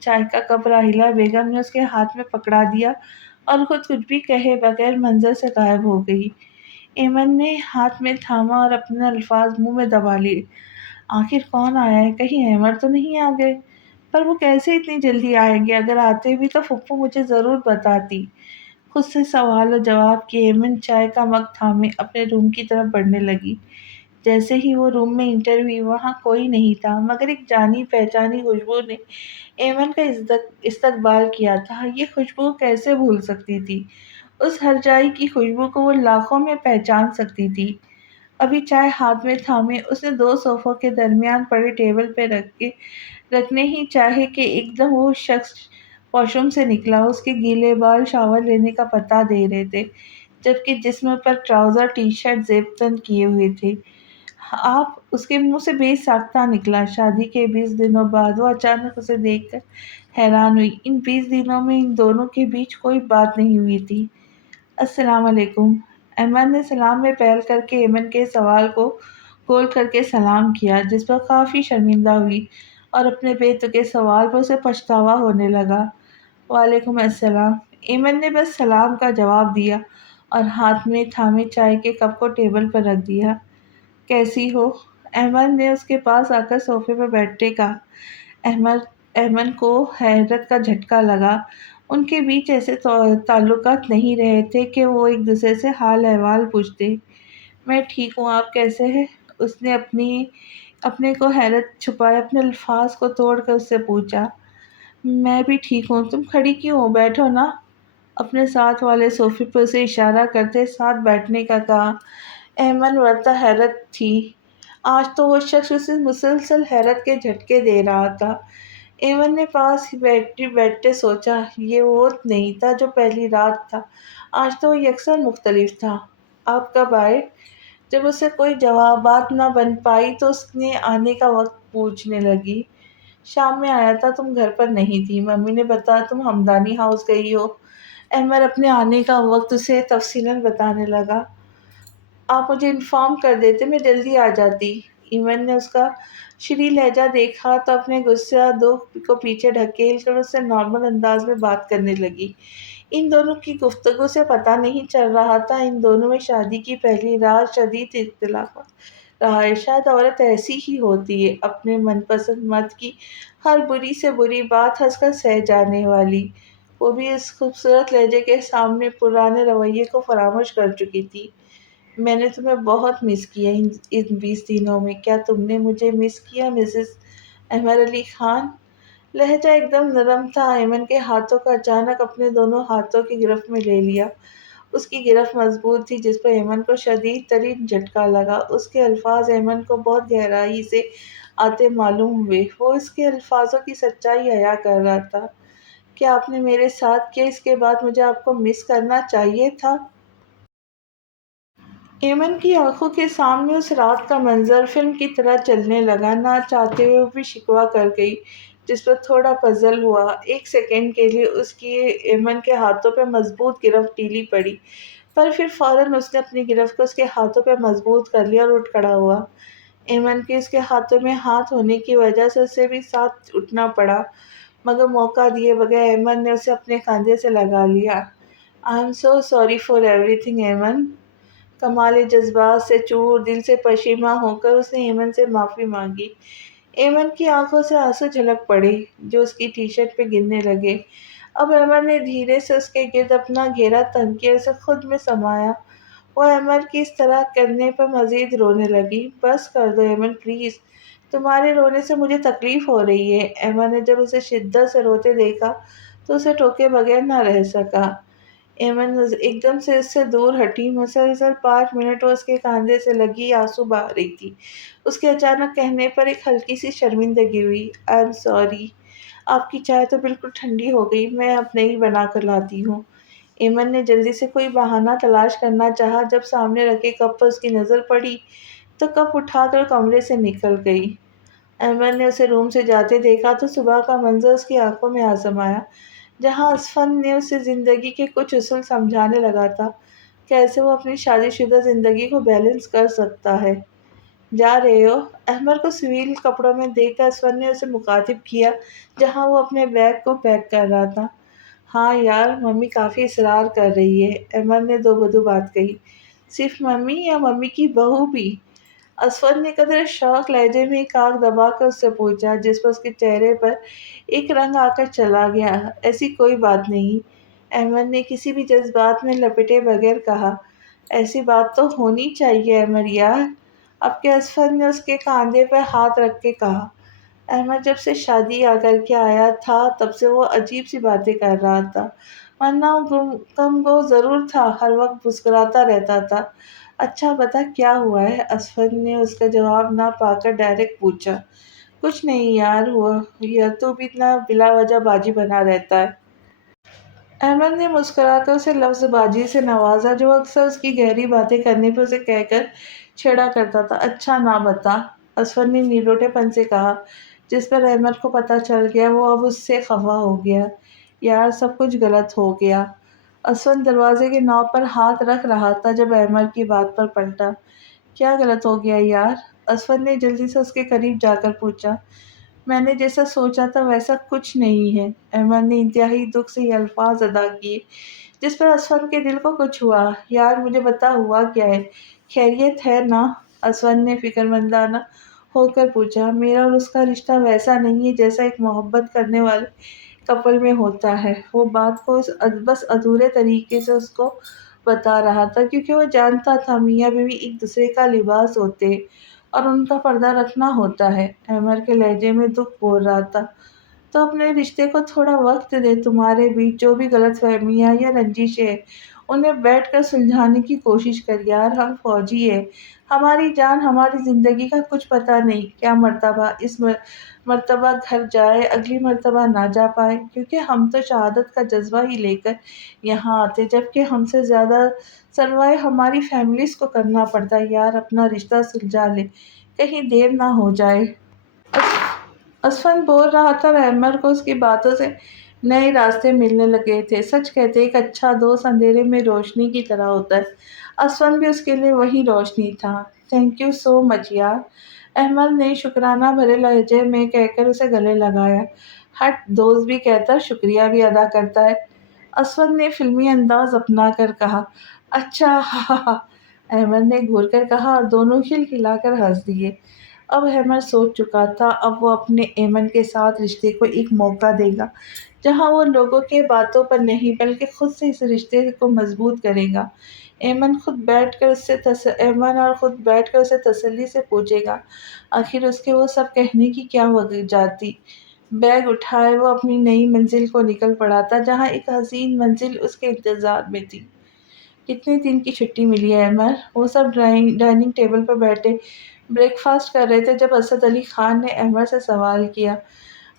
چائے کا کپ راحیلہ بیگم نے اس کے ہاتھ میں پکڑا دیا اور خود کچھ بھی کہے بغیر منظر سے غائب ہو گئی۔ ایمن نے ہاتھ میں تھاما اور اپنے الفاظ منہ میں دبا لیے۔ آخر کون آیا ہے؟ کہیں احمد تو نہیں آ گئے؟ پر وہ کیسے اتنی جلدی آئیں گے؟ اگر آتے بھی تو پھپھو مجھے ضرور بتاتی۔ خود سے سوال و جواب کیے ایمن چائے کا مگ تھامے اپنے روم کی طرف بڑھنے لگی۔ جیسے ہی وہ روم میں انٹر ہوئی وہاں کوئی نہیں تھا مگر ایک جانی پہچانی خوشبو نے ایمن کا استقبال کیا تھا۔ یہ خوشبو کیسے بھول سکتی تھی؟ اس ہرجائی کی خوشبو کو وہ لاکھوں میں پہچان سکتی تھی۔ ابھی چائے ہاتھ میں تھامے اس نے دو صوفوں کے درمیان پڑے ٹیبل پہ رکھنے ہی چاہے کہ ایک دم وہ شخص واش روم سے نکلا۔ اس کے گیلے بال شاور لینے کا پتہ دے رہے تھے جبکہ جسم پر ٹراؤزر ٹی شرٹ زیب تن کیے ہوئے تھے۔ آپ اس کے منہ سے بے ساختہ نکلا۔ شادی کے 20 دنوں بعد وہ اچانک اسے دیکھ کر حیران ہوئی۔ ان 20 دنوں میں ان دونوں کے بیچ کوئی بات نہیں ہوئی تھی۔ السلام علیکم۔ احمد نے سلام میں پہل کر کے ایمن کے سوال کو گول کر کے سلام کیا جس پر کافی شرمندہ ہوئی اور اپنے بے تکے سوال پر اسے پچھتاوا ہونے لگا۔ وعلیکم السلام۔ ایمن نے بس سلام کا جواب دیا اور ہاتھ میں تھامے چائے کے کپ کو ٹیبل پر رکھ دیا۔ کیسی ہو؟ احمد نے اس کے پاس آ کر صوفے پر بیٹھتے کہا۔ احمد کو حیرت کا جھٹکا لگا۔ ان کے بیچ ایسے تعلقات نہیں رہے تھے کہ وہ ایک دوسرے سے حال احوال پوچھتے۔ میں ٹھیک ہوں، آپ کیسے ہیں؟ اس نے اپنے کو حیرت چھپائے اپنے الفاظ کو توڑ کر اس سے پوچھا۔ میں بھی ٹھیک ہوں، تم کھڑی کیوں ہو؟ بیٹھو نا۔ اپنے ساتھ والے صوفے پر اسے اشارہ کرتے ساتھ بیٹھنے کا کہا۔ احمد ورطہ حیرت تھی۔ آج تو وہ شخص اسے مسلسل حیرت کے جھٹکے دے رہا تھا۔ ایمن نے پاس ہی بیٹھتے سوچا، یہ وہ نہیں تھا جو پہلی رات تھا، آج تو وہ یکساں مختلف تھا۔ آپ کب آئے؟ جب اسے کوئی بات نہ بن پائی تو اس نے آنے کا وقت پوچھنے لگی۔ شام میں آیا تھا، تم گھر پر نہیں تھی، ممی نے بتایا تم ہمدانی ہاؤس گئی ہو۔ احمد اپنے آنے کا وقت اسے تفصیلاً بتانے لگا۔ آپ مجھے انفارم کر دیتے، میں جلدی آ جاتی۔ ایمن نے اس کا شریں لہجہ دیکھا تو اپنے غصہ دکھ کو پیچھے ڈھکیل کر اس سے نارمل انداز میں بات کرنے لگی۔ ان دونوں کی گفتگو سے پتہ نہیں چل رہا تھا ان دونوں میں شادی کی پہلی رات شدید اختلاف رہا ہے۔ شاید عورت ایسی ہی ہوتی ہے، اپنے من پسند مرد کی ہر بری سے بری بات ہنس کر سہ جانے والی۔ وہ بھی اس خوبصورت لہجے کے سامنے پرانے رویے کو فراموش کر چکی تھی۔ میں نے تمہیں بہت مس کیا ان 20 دنوں میں۔ کیا تم نے مجھے مس کیا مسز احمد علی خان؟ لہجہ ایک دم نرم تھا۔ ایمن کے ہاتھوں کو اچانک اپنے دونوں ہاتھوں کی گرفت میں لے لیا۔ اس کی گرفت مضبوط تھی جس پر ایمن کو شدید ترین جھٹکا لگا۔ اس کے الفاظ ایمن کو بہت گہرائی سے آتے معلوم ہوئے۔ وہ اس کے الفاظوں کی سچائی حیا کر رہا تھا۔ کیا آپ نے میرے ساتھ کیا اس کے بعد مجھے آپ کو مس کرنا چاہیے تھا؟ ایمن کی آنکھوں کے سامنے اس رات کا منظر فلم کی طرح چلنے لگا۔ نہ چاہتے ہوئے وہ بھی شکوہ کر گئی جس پر تھوڑا پزل ہوا۔ ایک سیکنڈ کے لیے اس کی ایمن کے ہاتھوں پہ مضبوط گرفت ڈھیلی پڑی پر پھر فوراً اس نے اپنی گرفت کو اس کے ہاتھوں پہ مضبوط کر لیا اور اٹھ کھڑا ہوا۔ ایمن کے اس کے ہاتھوں میں ہاتھ ہونے کی وجہ سے اسے بھی ساتھ اٹھنا پڑا مگر موقع دیے بغیر ایمن نے اسے اپنے کاندھے سے لگا لیا۔ I am so sorry for everything Aiman. کمال جذبات سے چور دل سے پشیماں ہو کر اس نے ایمن سے معافی مانگی۔ ایمن کی آنکھوں سے آنسو جھلک پڑے جو اس کی ٹی شرٹ پہ گرنے لگے۔ اب ایمن نے دھیرے سے اس کے گرد اپنا گھیرا تنگ کیا، اسے خود میں سمایا۔ وہ ایمن کی اس طرح کرنے پر مزید رونے لگی۔ بس کر دو ایمن پلیز، تمہارے رونے سے مجھے تکلیف ہو رہی ہے۔ ایمن نے جب اسے شدت سے روتے دیکھا تو اسے ٹوکے بغیر نہ رہ سکا۔ ایمن ایک دم سے اس سے دور ہٹی۔ مسلسل 5 منٹ وہ اس کے کاندھے سے لگی آنسو بہا رہی تھی۔ اس کے اچانک کہنے پر ایک ہلکی سی شرمندگی ہوئی۔ آئی ایم سوری، آپ کی چائے تو بالکل ٹھنڈی ہو گئی، میں اب نئی بنا کر لاتی ہوں۔ ایمن نے جلدی سے کوئی بہانہ تلاش کرنا چاہا۔ جب سامنے رکھے کپ پر اس کی نظر پڑی تو کپ اٹھا کر کمرے سے نکل گئی۔ ایمن نے اسے روم سے جاتے دیکھا تو صبح کا منظر اس کی آنکھوں میں آ سمایا جہاں اسفند نے اسے زندگی کے کچھ اصول سمجھانے لگا تھا، کیسے وہ اپنی شادی شدہ زندگی کو بیلنس کر سکتا ہے۔ جا رہے ہو؟ احمد کو سویل کپڑوں میں دیکھ کر اسور نے اسے مخاطب کیا جہاں وہ اپنے بیگ کو پیک کر رہا تھا۔ ہاں یار، ممی کافی اصرار کر رہی ہے، احمد نے دو بدو بات کہی۔ صرف ممی یا ممی کی بہو بھی؟ اسود نے قدر شوق لہجے میں ایک آنکھ دبا کر اس سے پوچھا، جس پر اس کے چہرے پر ایک رنگ آ کر چلا گیا۔ ایسی کوئی بات نہیں، احمد نے کسی بھی جذبات میں لپٹے بغیر کہا۔ ایسی بات تو ہونی چاہیے احمد یار، اب کے اسفر نے اس کے کاندھے پر ہاتھ رکھ کے کہا۔ احمد جب سے شادی کر کے آیا تھا تب سے وہ عجیب سی باتیں کر رہا تھا، ورنہ وہ کم گو ضرور تھا، ہر وقت مسکراتا رہتا تھا۔ اچھا بتا کیا ہوا ہے؟ اسفر نے اس کا جواب نہ پا کر ڈائریکٹ پوچھا۔ کچھ نہیں یار ہوا، یا تو بھی اتنا بلا وجہ باجی بنا رہتا ہے۔ احمد نے مسکرا کر اسے لفظ بازی سے نوازا جو اکثر اس کی گہری باتیں کرنے پر اسے کہہ کر چھیڑا کرتا تھا۔ اچھا نہ بتا، اسفر نے نیروٹے پن سے کہا، جس پر احمد کو پتہ چل گیا وہ اب اس سے خفا ہو گیا۔ یار سب کچھ غلط ہو گیا۔ اسفر دروازے کے نوب پر ہاتھ رکھ رہا تھا جب احمد کی بات پر پلٹا۔ کیا غلط ہو گیا یار؟ اسفر نے جلدی سے اس کے قریب جا کر پوچھا۔ میں نے جیسا سوچا تھا ویسا کچھ نہیں ہے، احمد نے انتہائی دکھ سے یہ الفاظ ادا کیے، جس پر اسفر کے دل کو کچھ ہوا۔ یار مجھے بتا ہوا کیا ہے، خیریت ہے نا؟ اسفر نے فکر مندانہ ہو کر پوچھا۔ میرا اور اس کا رشتہ ویسا نہیں ہے جیسا ایک محبت کرنے والے کپل میں ہوتا ہے۔ وہ بات کو بس ادھورے طریقے سے اس کو بتا رہا تھا کیونکہ وہ جانتا تھا میاں بیوی ایک دوسرے کا لباس ہوتے اور ان کا پردہ رکھنا ہوتا ہے۔ احمد کے لہجے میں دکھ بول رہا تھا۔ تو اپنے رشتے کو تھوڑا وقت دے، تمہارے بیچ جو بھی غلط فہمیاں یا رنجش ہے انہیں بیٹھ کر سلجھانے کی کوشش کر یار، ہم فوجی ہے، ہماری جان ہماری زندگی کا کچھ پتہ نہیں، کیا مرتبہ اس مرتبہ گھر جائے اگلی مرتبہ نہ جا پائے، کیونکہ ہم تو شہادت کا جذبہ ہی لے کر یہاں آتے جبکہ ہم سے زیادہ سروائے ہماری فیملیز کو کرنا پڑتا ہے۔ یار اپنا رشتہ سلجھا لے، کہیں دیر نہ ہو جائے۔ اسفند بول رہا تھا اور احمد کو اس کی باتوں سے نئے راستے ملنے لگے تھے۔ سچ کہتے ایک اچھا دوست اندھیرے میں روشنی کی طرح ہوتا ہے، اسفند بھی اس کے لیے وہی روشنی تھا۔ تھینک یو سو مچ یار، احمد نے شکرانہ بھرے لہجے میں کہہ کر اسے گلے لگایا۔ ہٹ، دوست بھی کہتا ہے شکریہ بھی ادا کرتا ہے، اسفند نے فلمی انداز اپنا کر کہا۔ اچھا ہا ہا ہا، احمد نے گھور کر کہا اور دونوں کھلکھلا کر ہنس دیے۔ اب احمد سوچ چکا تھا اب وہ اپنے ایمن کے ساتھ رشتے کو ایک موقع دے گا جہاں وہ لوگوں کے باتوں پر نہیں بلکہ خود سے اس رشتے کو مضبوط کرے گا۔ ایمن اور خود بیٹھ کر اسے تسلی سے پوچھے گا آخر اس کے وہ سب کہنے کی کیا وجہ تھی۔ بیگ اٹھائے وہ اپنی نئی منزل کو نکل پڑا تھا جہاں ایک حسین منزل اس کے انتظار میں تھی۔ کتنے دن کی چھٹی ملی ہے احمد؟ وہ سب ڈائننگ ٹیبل پر بیٹھے بریک فاسٹ کر رہے تھے جب اسد علی خان نے احمد سے سوال کیا۔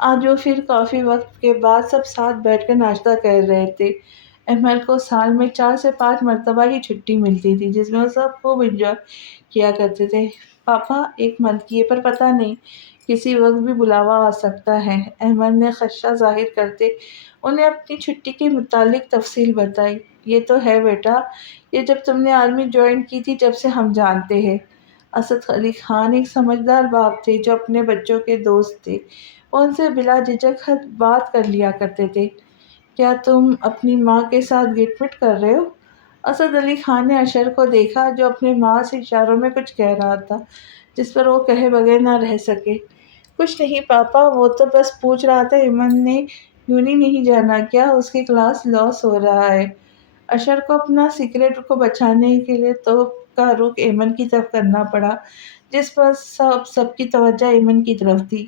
آج وہ پھر کافی وقت کے بعد سب ساتھ بیٹھ کر ناشتہ کر رہے تھے۔ احمد کو سال میں 4 سے 5 مرتبہ ہی چھٹی ملتی تھی جس میں وہ سب خوب انجوائے کیا کرتے تھے۔ پاپا ایک منتھ کی ہے پر پتہ نہیں کسی وقت بھی بلاوا آ سکتا ہے، احمد نے خدشہ ظاہر کرتے انہیں اپنی چھٹی کے متعلق تفصیل بتائی۔ یہ تو ہے بیٹا، یہ جب تم نے آرمی جوائن کی تھی جب سے ہم جانتے ہیں۔ اسد علی خان ایک سمجھدار باپ تھے جو اپنے بچوں کے دوست تھے، وہ ان سے بلا جھجک بات کر لیا کرتے تھے۔ کیا تم اپنی ماں کے ساتھ گٹ مٹ کر رہے ہو؟ اسد علی خان نے اشر کو دیکھا جو اپنی ماں سے اشاروں میں کچھ کہہ رہا تھا جس پر وہ کہے بغیر نہ رہ سکے۔ کچھ نہیں پاپا، وہ تو بس پوچھ رہا تھا ایمن نے یونی نہیں جانا کیا، اس کی کلاس لاس ہو رہا ہے۔ اشر کو اپنا سیکرٹ کو بچانے کے لیے تو کا رخ ایمن کی طرف کرنا پڑا جس پر سب کی توجہ ایمن کی طرف تھی۔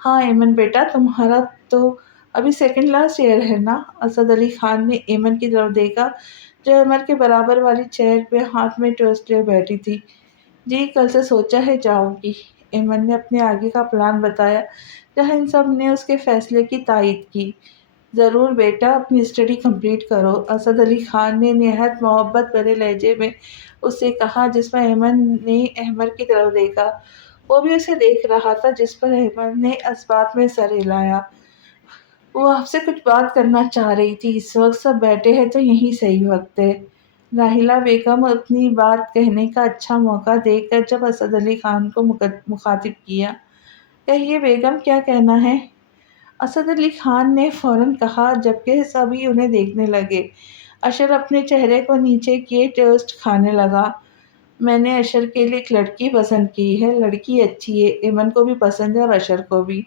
ہاں ایمن بیٹا، تمہارا تو ابھی سیکنڈ لاسٹ ایئر ہے نا؟ اسد علی خان نے ایمن کی طرف دیکھا جو ایمن کے برابر والی چیئر پہ ہاتھ میں ٹوسٹ لیے بیٹھی تھی۔ جی کل سے سوچا ہے جاؤں گی، ایمن نے اپنے آگے کا پلان بتایا جہاں ان سب نے اس کے فیصلے کی تائید کی۔ ضرور بیٹا، اپنی اسٹڈی کمپلیٹ کرو، اسد علی خان نے نہایت محبت بھرے لہجے میں اس سے کہا جس پر احمد نے احمد کی طرف دیکھا۔ وہ بھی اسے دیکھ رہا تھا جس پر احمد نے اس بات میں سر ہلایا۔ وہ آپ سے کچھ بات کرنا چاہ رہی تھی، اس وقت سب بیٹھے ہیں تو یہی صحیح وقت ہے۔ راحیلہ بیگم اپنی بات کہنے کا اچھا موقع دیکھ کر جب اسد علی خان کو مخاطب کیا، کہیے بیگم کیا کہنا ہے؟ اسد علی خان نے فوراً کہا، جبکہ سبھی انہیں دیکھنے لگے۔ اشر اپنے چہرے کو نیچے کیے ٹوسٹ کھانے لگا۔ میں نے اشر کے لیے ایک لڑکی پسند کی ہے، لڑکی اچھی ہے، ایمن کو بھی پسند ہے اور اشر کو بھی۔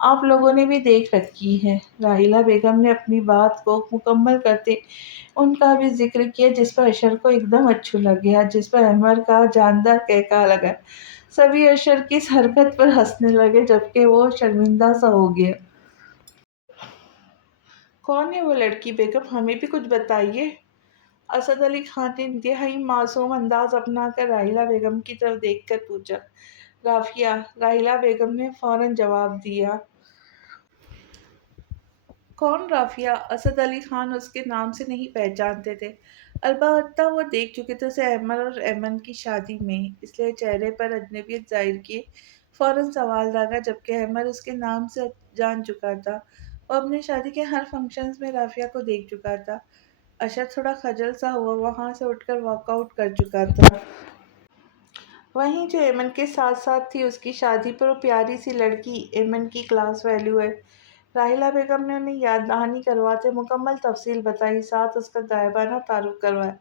آپ لوگوں نے بھی دیکھ رکھی ہے۔ راحیلہ بیگم نے اپنی بات کو مکمل کرتے ان کا بھی ذکر کیا، جس پر اشر کو ایک دم اچھو لگ گیا، جس پر احمد کا جاندار قہقہا لگا۔ سبھی اشر کی اس حرکت پر ہنسنے لگے، جبکہ وہ شرمندہ سا ہو گیا۔ کون ہے وہ لڑکی بیگم؟ ہمیں بھی کچھ بتائیے۔ اسد علی خان نے انتہائی معصوم انداز اپنا کر راحیلہ بیگم کی طرف دیکھ کر پوچھا۔ رافیہ۔ راحیلہ بیگم نے فوراً جواب دیا۔ کون رافیہ؟ اسد علی خان اس کے نام سے نہیں پہچانتے تھے، البتہ وہ دیکھ چکے تھے اسے احمد اور ایمن کی شادی میں، اس لیے چہرے پر اجنبیت ظاہر کیے فوراً سوال داغا، جبکہ احمد اس کے نام سے جان چکا تھا۔ وہ اپنی شادی کے ہر فنکشن میں رافیہ کو دیکھ چکا تھا۔ اشر تھوڑا خجل سا ہوا، وہاں سے اٹھ کر واک آؤٹ کر چکا تھا۔ وہیں جو ایمن کے ساتھ ساتھ تھی، اس کی شادی پر وہ پیاری سی لڑکی ایمن کی کلاس فیلو ہے۔ راحیلہ بیگم نے انہیں یاد دہانی کرواتے مکمل تفصیل بتائی، ساتھ اس کا غائبانہ تعارف کروایا،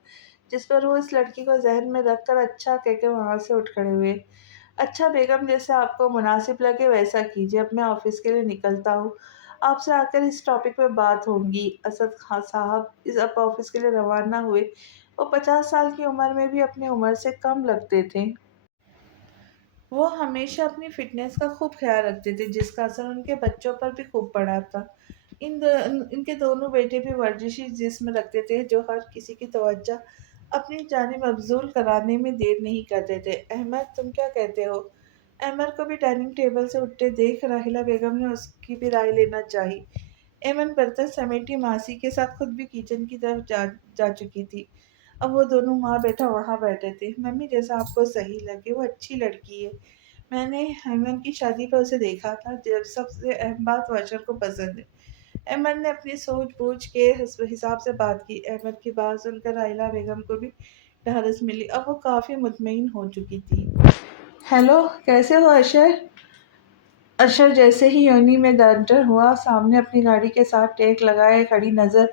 جس پر وہ اس لڑکی کو ذہن میں رکھ کر اچھا کہہ کے وہاں سے اٹھ کھڑے ہوئے۔ اچھا بیگم، جیسے آپ کو مناسب لگے ویسا کیجیے، اب میں آفس کے لیے نکلتا ہوں، آپ سے آ کر اس ٹاپک پہ بات ہوگی۔ اسد خان صاحب اس اب آفس کے لیے روانہ ہوئے۔ وہ 50 سال کی عمر میں بھی اپنی عمر سے کم لگتے تھے۔ وہ ہمیشہ اپنی فٹنس کا خوب خیال رکھتے تھے، جس کا اثر ان کے بچوں پر بھی خوب پڑا تھا۔ ان کے دونوں بیٹے بھی ورزشی جسم رکھتے تھے، جو ہر کسی کی توجہ اپنی جانب مبذول کرانے میں دیر نہیں کرتے تھے۔ احمد، تم کیا کہتے ہو؟ احمد کو بھی ڈائننگ ٹیبل سے اٹھتے دیکھ راحیلہ بیگم نے اس کی بھی رائے لینا چاہی۔ ایمن برتن سمیٹی ماسی کے ساتھ خود بھی کچن کی طرف جا چکی تھی۔ اب وہ دونوں ماں بیٹا وہاں بیٹھے تھے۔ ممی، جیسا آپ کو صحیح لگے، وہ اچھی لڑکی ہے، میں نے ایمن کی شادی پر اسے دیکھا تھا، جب سب سے اہم بات وہ اشر کو پسند ہے۔ احمد نے اپنی سوچ بوجھ کے حساب سے بات کی۔ احمد کی بات سن کر راحیلہ بیگم کو بھی ڈھارس ملی، اب وہ کافی مطمئن ہو چکی تھی۔ ہیلو، کیسے ہو اشر؟ اشر جیسے ہی یونی میں انٹر ہوا، سامنے اپنی گاڑی کے ساتھ ٹیک لگائے کھڑی نظر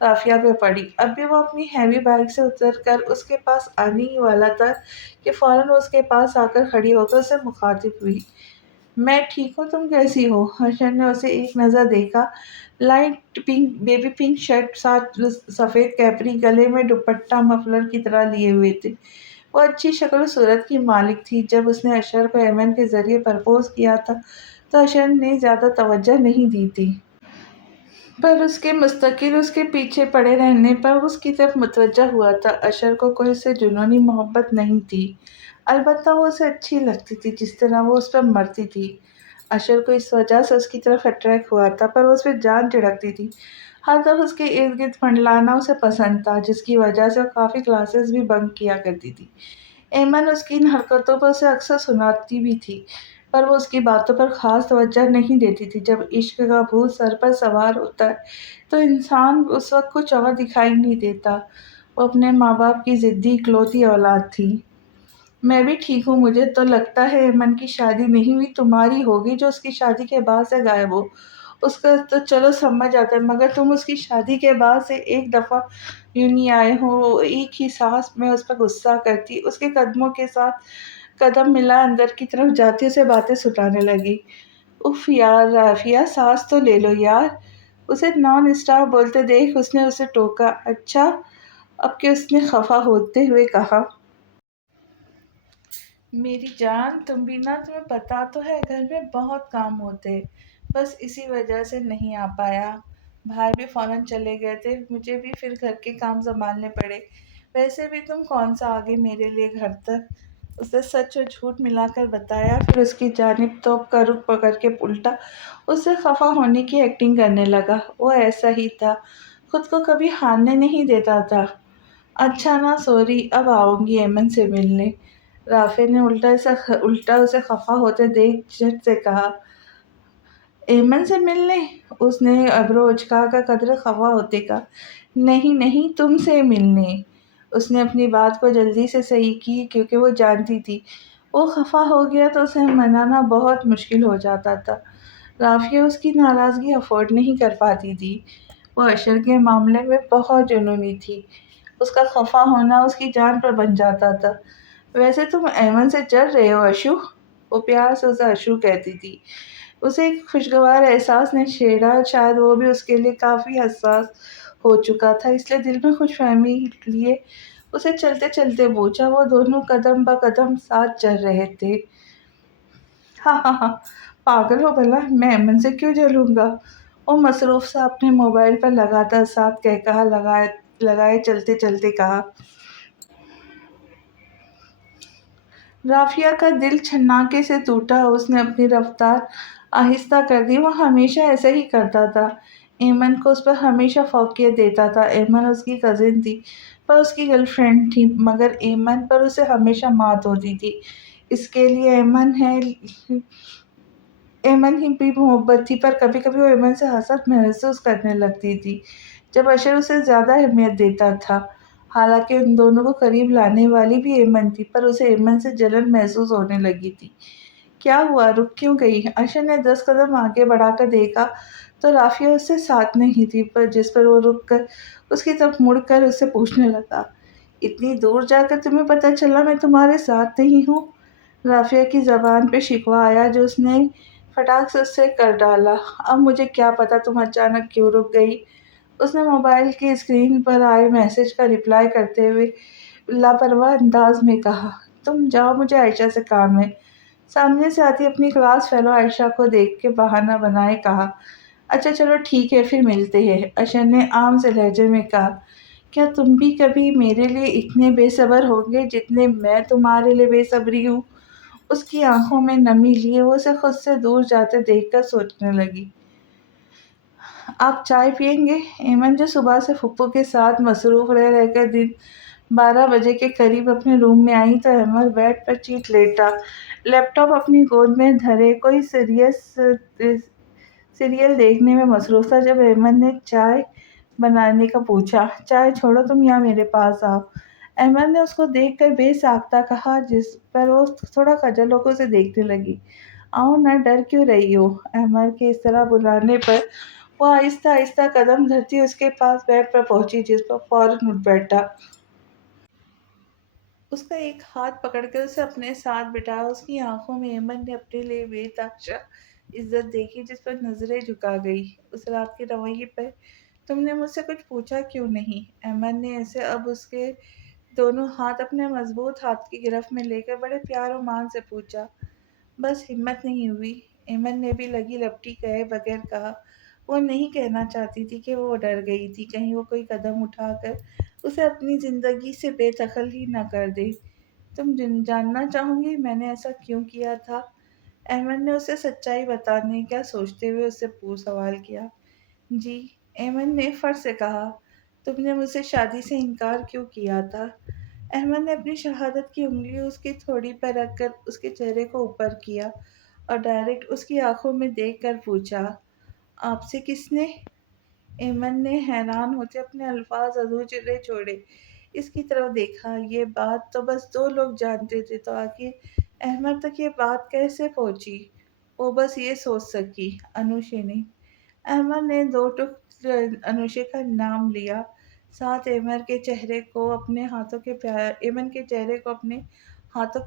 رافیہ پہ پڑی۔ اب بھی وہ اپنی ہیوی بائک سے اتر کر اس کے پاس آنے ہی والا تھا کہ فوراً وہ اس کے پاس آ کر کھڑی ہو کر اسے مخاطب ہوئی۔ میں ٹھیک ہوں، تم کیسی ہو؟ اشر نے اسے ایک نظر دیکھا۔ Light pink baby pink shirt, ساتھ سفید کیپری، گلے میں دوپٹہ مفلر کی طرح لیے ہوئے تھے۔ وہ اچھی شکل و صورت کی مالک تھی۔ جب اس نے اشر کو ایمن کے ذریعے پرپوز کیا تھا تو اشر نے زیادہ توجہ نہیں دی تھی، پر اس کے مستقل اس کے پیچھے پڑے رہنے پر اس کی طرف متوجہ ہوا تھا۔ اشر کو کوئی اس سے جنونی محبت نہیں تھی، البتہ وہ اسے اچھی لگتی تھی جس طرح وہ اس پر مرتی تھی۔ اشر کو اس وجہ سے اس کی طرف اٹریکٹ ہوا تھا، پر وہ اس پہ جان جھڑکتی تھی۔ ہر طرف اس کے ارد گرد منڈلانا اسے پسند تھا، جس کی وجہ سے وہ کافی کلاسز بھی بنک کیا کرتی تھی۔ ایمن اس کی ان حرکتوں پر اسے اکثر سناتی بھی تھی، پر وہ اس کی باتوں پر خاص توجہ نہیں دیتی تھی۔ جب عشق کا بھوت سر پر سوار ہوتا ہے تو انسان اس وقت کچھ اور دکھائی نہیں دیتا۔ وہ اپنے ماں باپ کی ضدی اکلوتی اولاد تھی۔ میں بھی ٹھیک ہوں، مجھے تو لگتا ہے ایمن کی شادی نہیں ہوئی، تمہاری ہوگی، جو اس کی شادی کے بعد سے غائب ہو۔ اس کا تو چلو سمجھ آتا ہے، مگر تم اس کی شادی کے بعد سے ایک دفعہ یوں نہیں آئے ہو۔ ایک ہی سانس میں اس پر غصہ کرتی، اس کے قدموں کے ساتھ قدم ملا اندر کی طرف جاتی اسے باتیں سنانے لگی۔ اف یار رافیہ، سانس تو لے لو یار، اسے نان اسٹاپ بولتے دیکھ اس نے اسے ٹوکا۔ اچھا، اب کہ اس نے خفا ہوتے ہوئے کہا۔ میری جان، تم بھی نہ، تمہیں پتا تو ہے گھر میں بہت کام ہوتے، بس اسی وجہ سے نہیں آ پایا۔ بھائی بھی فوراً چلے گئے تھے، مجھے بھی پھر گھر کے کام سنبھالنے پڑے۔ ویسے بھی تم کون سا آگے میرے لیے گھر تک۔ اس نے سچ اور جھوٹ ملا کر بتایا، پھر اس کی جانب توپ کا رخ پکڑ کے الٹا اس سے خفا ہونے کی ایکٹنگ کرنے لگا۔ وہ ایسا ہی تھا، خود کو کبھی ہارنے نہیں دیتا تھا۔ اچھا نا، سوری، اب آؤں گی ایمن سے ملنے، رافع نے الٹا اسے خفا ہوتے دیکھ جھٹ سے کہا۔ ایمن سے ملنے؟ اس نے ابرو اچکا کر قدرے خفا ہوتے کہا۔ نہیں نہیں، تم سے ملنے۔ اس نے اپنی بات کو جلدی سے صحیح کی کیونکہ وہ جانتی تھی وہ خفا ہو گیا تو اسے منانا بہت مشکل ہو جاتا تھا۔ رافیہ اس کی ناراضگی افورڈ نہیں کر پاتی تھی۔ وہ اشر کے معاملے میں بہت جنونی تھی۔ اس کا خفا ہونا اس کی جان پر بن جاتا تھا۔ ویسے تم ایمن سے چل رہے ہو اشو؟ وہ پیار سے اسے اشو کہتی تھی۔ اسے ایک خوشگوار احساس نے چھیڑا، شاید وہ بھی اس کے لیے کافی حساس ہو چکا تھا، اس لیے دل میں خوش فہمی لیے اسے چلتے چلتے پوچھا۔ وہ دونوں قدم بہ قدم ساتھ چل رہے تھے۔ ہاں ہاں ہاں، پاگل ہو بھلا، میں ایمن سے کیوں جلوں گا؟ وہ مصروف سا اپنے موبائل پر لگاتار ساتھ کہا لگائے چلتے چلتے کہا۔ رافیہ کا دل چھناکے سے ٹوٹا، اس نے اپنی رفتار آہستہ کر دی۔ وہ ہمیشہ ایسا ہی کرتا تھا، ایمن کو اس پر ہمیشہ فوقیت دیتا تھا۔ ایمن اس کی کزن تھی پر اس کی گرل فرینڈ تھی، مگر ایمن پر اسے ہمیشہ مات ہوتی تھی۔ اس کے لیے ایمن ہی بھی محبت تھی، پر کبھی کبھی وہ ایمن سے حسد محسوس کرنے لگتی تھی جب اشر اسے زیادہ اہمیت دیتا تھا۔ حالانکہ ان دونوں کو قریب لانے والی بھی ایمن تھی، پر اسے ایمن سے جلن محسوس ہونے لگی تھی۔ کیا ہوا، رک کیوں گئی؟ اشر نے 10 قدم آگے بڑھا کر دیکھا تو رافیہ اس سے ساتھ نہیں تھی، پر جس پر وہ رک کر اس کی طرف مڑ کر اس سے پوچھنے لگا، اتنی دور جا کر تمہیں پتہ چلا میں تمہارے ساتھ نہیں ہوں؟ رافیہ کی زبان پہ شکوہ آیا جو اس نے فٹاک سے اس سے کر ڈالا۔ اب مجھے کیا پتا تم اچانک کیوں رک گئی؟ اس نے موبائل کی اسکرین پر آئے میسج کا رپلائی کرتے ہوئے لاپرواہ انداز میں کہا، تم جاؤ، مجھے عائشہ سے کام ہے۔ سامنے سے آتی اپنی کلاس فیلو عائشہ کو دیکھ کے بہانہ بنائے کہا، اچھا چلو ٹھیک ہے، پھر ملتے ہیں۔ اشر نے عام سے لہجے میں کہا، کیا تم بھی کبھی میرے لیے اتنے بے صبر ہوں گے جتنے میں تمہارے لیے بے صبری ہوں؟ اس کی آنکھوں میں نمی لیے وہ اسے خود سے دور جاتے دیکھ کر سوچنے لگی۔ آپ چائے پئیں گے؟ ایمن جو صبح سے پھپھو کے ساتھ مصروف رہ کر دن 12 بجے کے قریب اپنے روم میں آئی تو احمد بیڈ پر چیت لیٹا، لیپ ٹاپ اپنی گود میں دھرے کوئی سیریل دیکھنے میں مصروف تھا۔ جب ایمن نے چائے بنانے کا پوچھا، چائے چھوڑو، تم یہاں میرے پاس آؤ۔ احمد نے اس کو دیکھ کر بے ساختہ کہا، جس پر وہ تھوڑا خجل ہو کر اسے دیکھنے لگی۔ آؤ نا، ڈر کیوں رہی ہو؟ احمد کے اس طرح بلانے پر وہ آہستہ آہستہ قدم دھرتی اس کے پاس بیڈ پر پہنچی، جس پر فوراً اٹھ بیٹھا۔ اس کا ایک ہاتھ پکڑ کر اسے اپنے ساتھ بٹھایا۔ اس کی آنکھوں میں ایمن نے اپنے لیے بے تحاشا عزت دیکھی، جس پر نظریں جھکا گئی۔ اس رات کے رویے پر تم نے مجھ سے کچھ پوچھا کیوں نہیں؟ احمد نے اسے اب اس کے دونوں ہاتھ اپنے مضبوط ہاتھ کی گرفت میں لے کر بڑے پیار و مان سے پوچھا۔ بس ہمت نہیں ہوئی، ایمن نے بھی لگی لپٹی کہے بغیر کہا۔ وہ نہیں کہنا چاہتی تھی کہ وہ ڈر گئی تھی کہیں وہ کوئی قدم اٹھا کر اسے اپنی زندگی سے بے دخل ہی نہ کر دے۔ تم جاننا چاہوں گی میں نے ایسا کیوں کیا تھا؟ احمد نے اسے سچائی بتانے کا سوچتے ہوئے اس سے سوال کیا۔ جی، ایمن نے فٹ سے کہا، تم نے مجھ سے شادی سے انکار کیوں کیا تھا؟ احمد نے اپنی شہادت کی انگلی اس کی تھوڑی پر رکھ کر اس کے چہرے کو اوپر کیا اور ڈائریکٹ اس کی آنکھوں میں دیکھ کر پوچھا، آپ سے کس نے؟ ایمن نے حیران ہوتے اپنے الفاظ ادھورے چھوڑے، اس کی طرف دیکھا۔ یہ بات تو بس 2 لوگ جانتے تھے، تو آخر احمد تک یہ بات کیسے پہنچی؟ وہ بس یہ سوچ سکی، انوشے نے۔ احمد نے 2 ٹک انوشے کا نام لیا، ساتھ ایمن کے چہرے کو اپنے ہاتھوں کے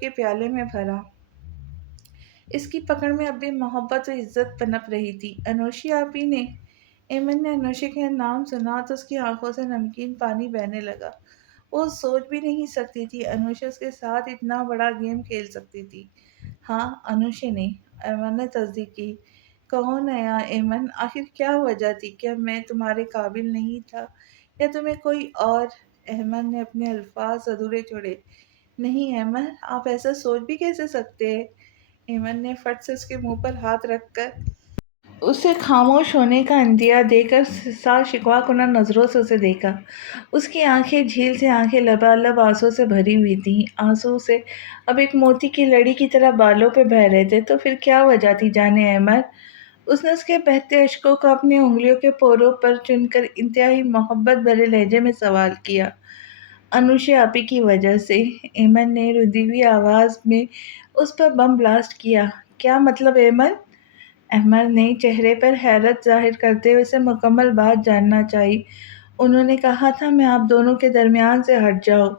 پیالے میں بھرا۔ اس کی پکڑ میں اب بھی محبت و عزت پنپ رہی تھی۔ انوشی آپ ہی نے؟ ایمن نے انوشے کا نام سنا تو اس کی آنکھوں سے نمکین پانی بہنے لگا۔ وہ سوچ بھی نہیں سکتی تھی انوشا اس کے ساتھ اتنا بڑا گیم کھیل سکتی تھی۔ ہاں، انوشے نے، ایمن نے تصدیق کی۔ کہو نیا ایمن، آخر کیا وجہ تھی؟ کیا میں تمہارے قابل نہیں تھا یا تمہیں کوئی اور؟ احمد نے اپنے الفاظ ادھورے چھوڑے۔ نہیں احمد، آپ ایسا سوچ بھی کیسے سکتے ہیں؟ ایمن نے فٹ سے اس کے منہ پر ہاتھ رکھ کر اسے خاموش ہونے کا عندیہ دے کر ساتھ شکوہ کنان نظروں سے اسے دیکھا۔ اس کی آنکھیں جھیل سے آنکھیں لبالب آنسوں سے بھری ہوئی تھیں، آنسو سے اب ایک موتی کی لڑی کی طرح بالوں پہ بہہ رہے تھے۔ تو پھر کیا وجہ تھی جانے احمد؟ اس نے اس کے بہتے اشکوں کو اپنی انگلیوں کے پوروں پر چن کر انتہائی محبت بھرے لہجے میں سوال کیا۔ انوشا آپی کی وجہ سے۔ ایمن نے رودی ہوئی آواز میں اس پر بم بلاسٹ کیا۔ کیا مطلب ایمن؟ احمد نے چہرے پر حیرت ظاہر کرتے ہوئے اسے مکمل بات جاننا چاہی۔ انہوں نے کہا تھا میں آپ دونوں کے درمیان سے ہٹ جاؤں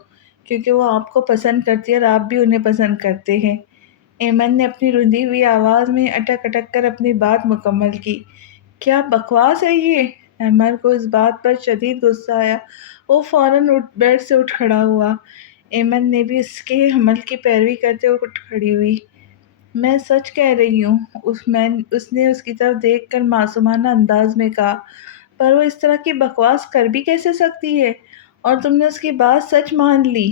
کیونکہ وہ آپ کو پسند کرتی ہے اور آپ بھی انہیں پسند کرتے ہیں۔ ایمن نے اپنی رندی ہوئی آواز میں اٹک اٹک کر اپنی بات مکمل کی۔ کیا بکواس ہے یہ؟ احمد کو اس بات پر شدید غصہ آیا۔ وہ فوراً بیڈ سے اٹھ کھڑا ہوا۔ ایمن نے بھی اس کے عمل کی پیروی کرتے ہوئے اٹھ کھڑی ہوئی۔ میں سچ کہہ رہی ہوں، اس نے اس کی طرف دیکھ کر معصومانہ انداز میں کہا۔ پر وہ اس طرح کی بکواس کر بھی کیسے سکتی ہے؟ اور تم نے اس کی بات سچ مان لی؟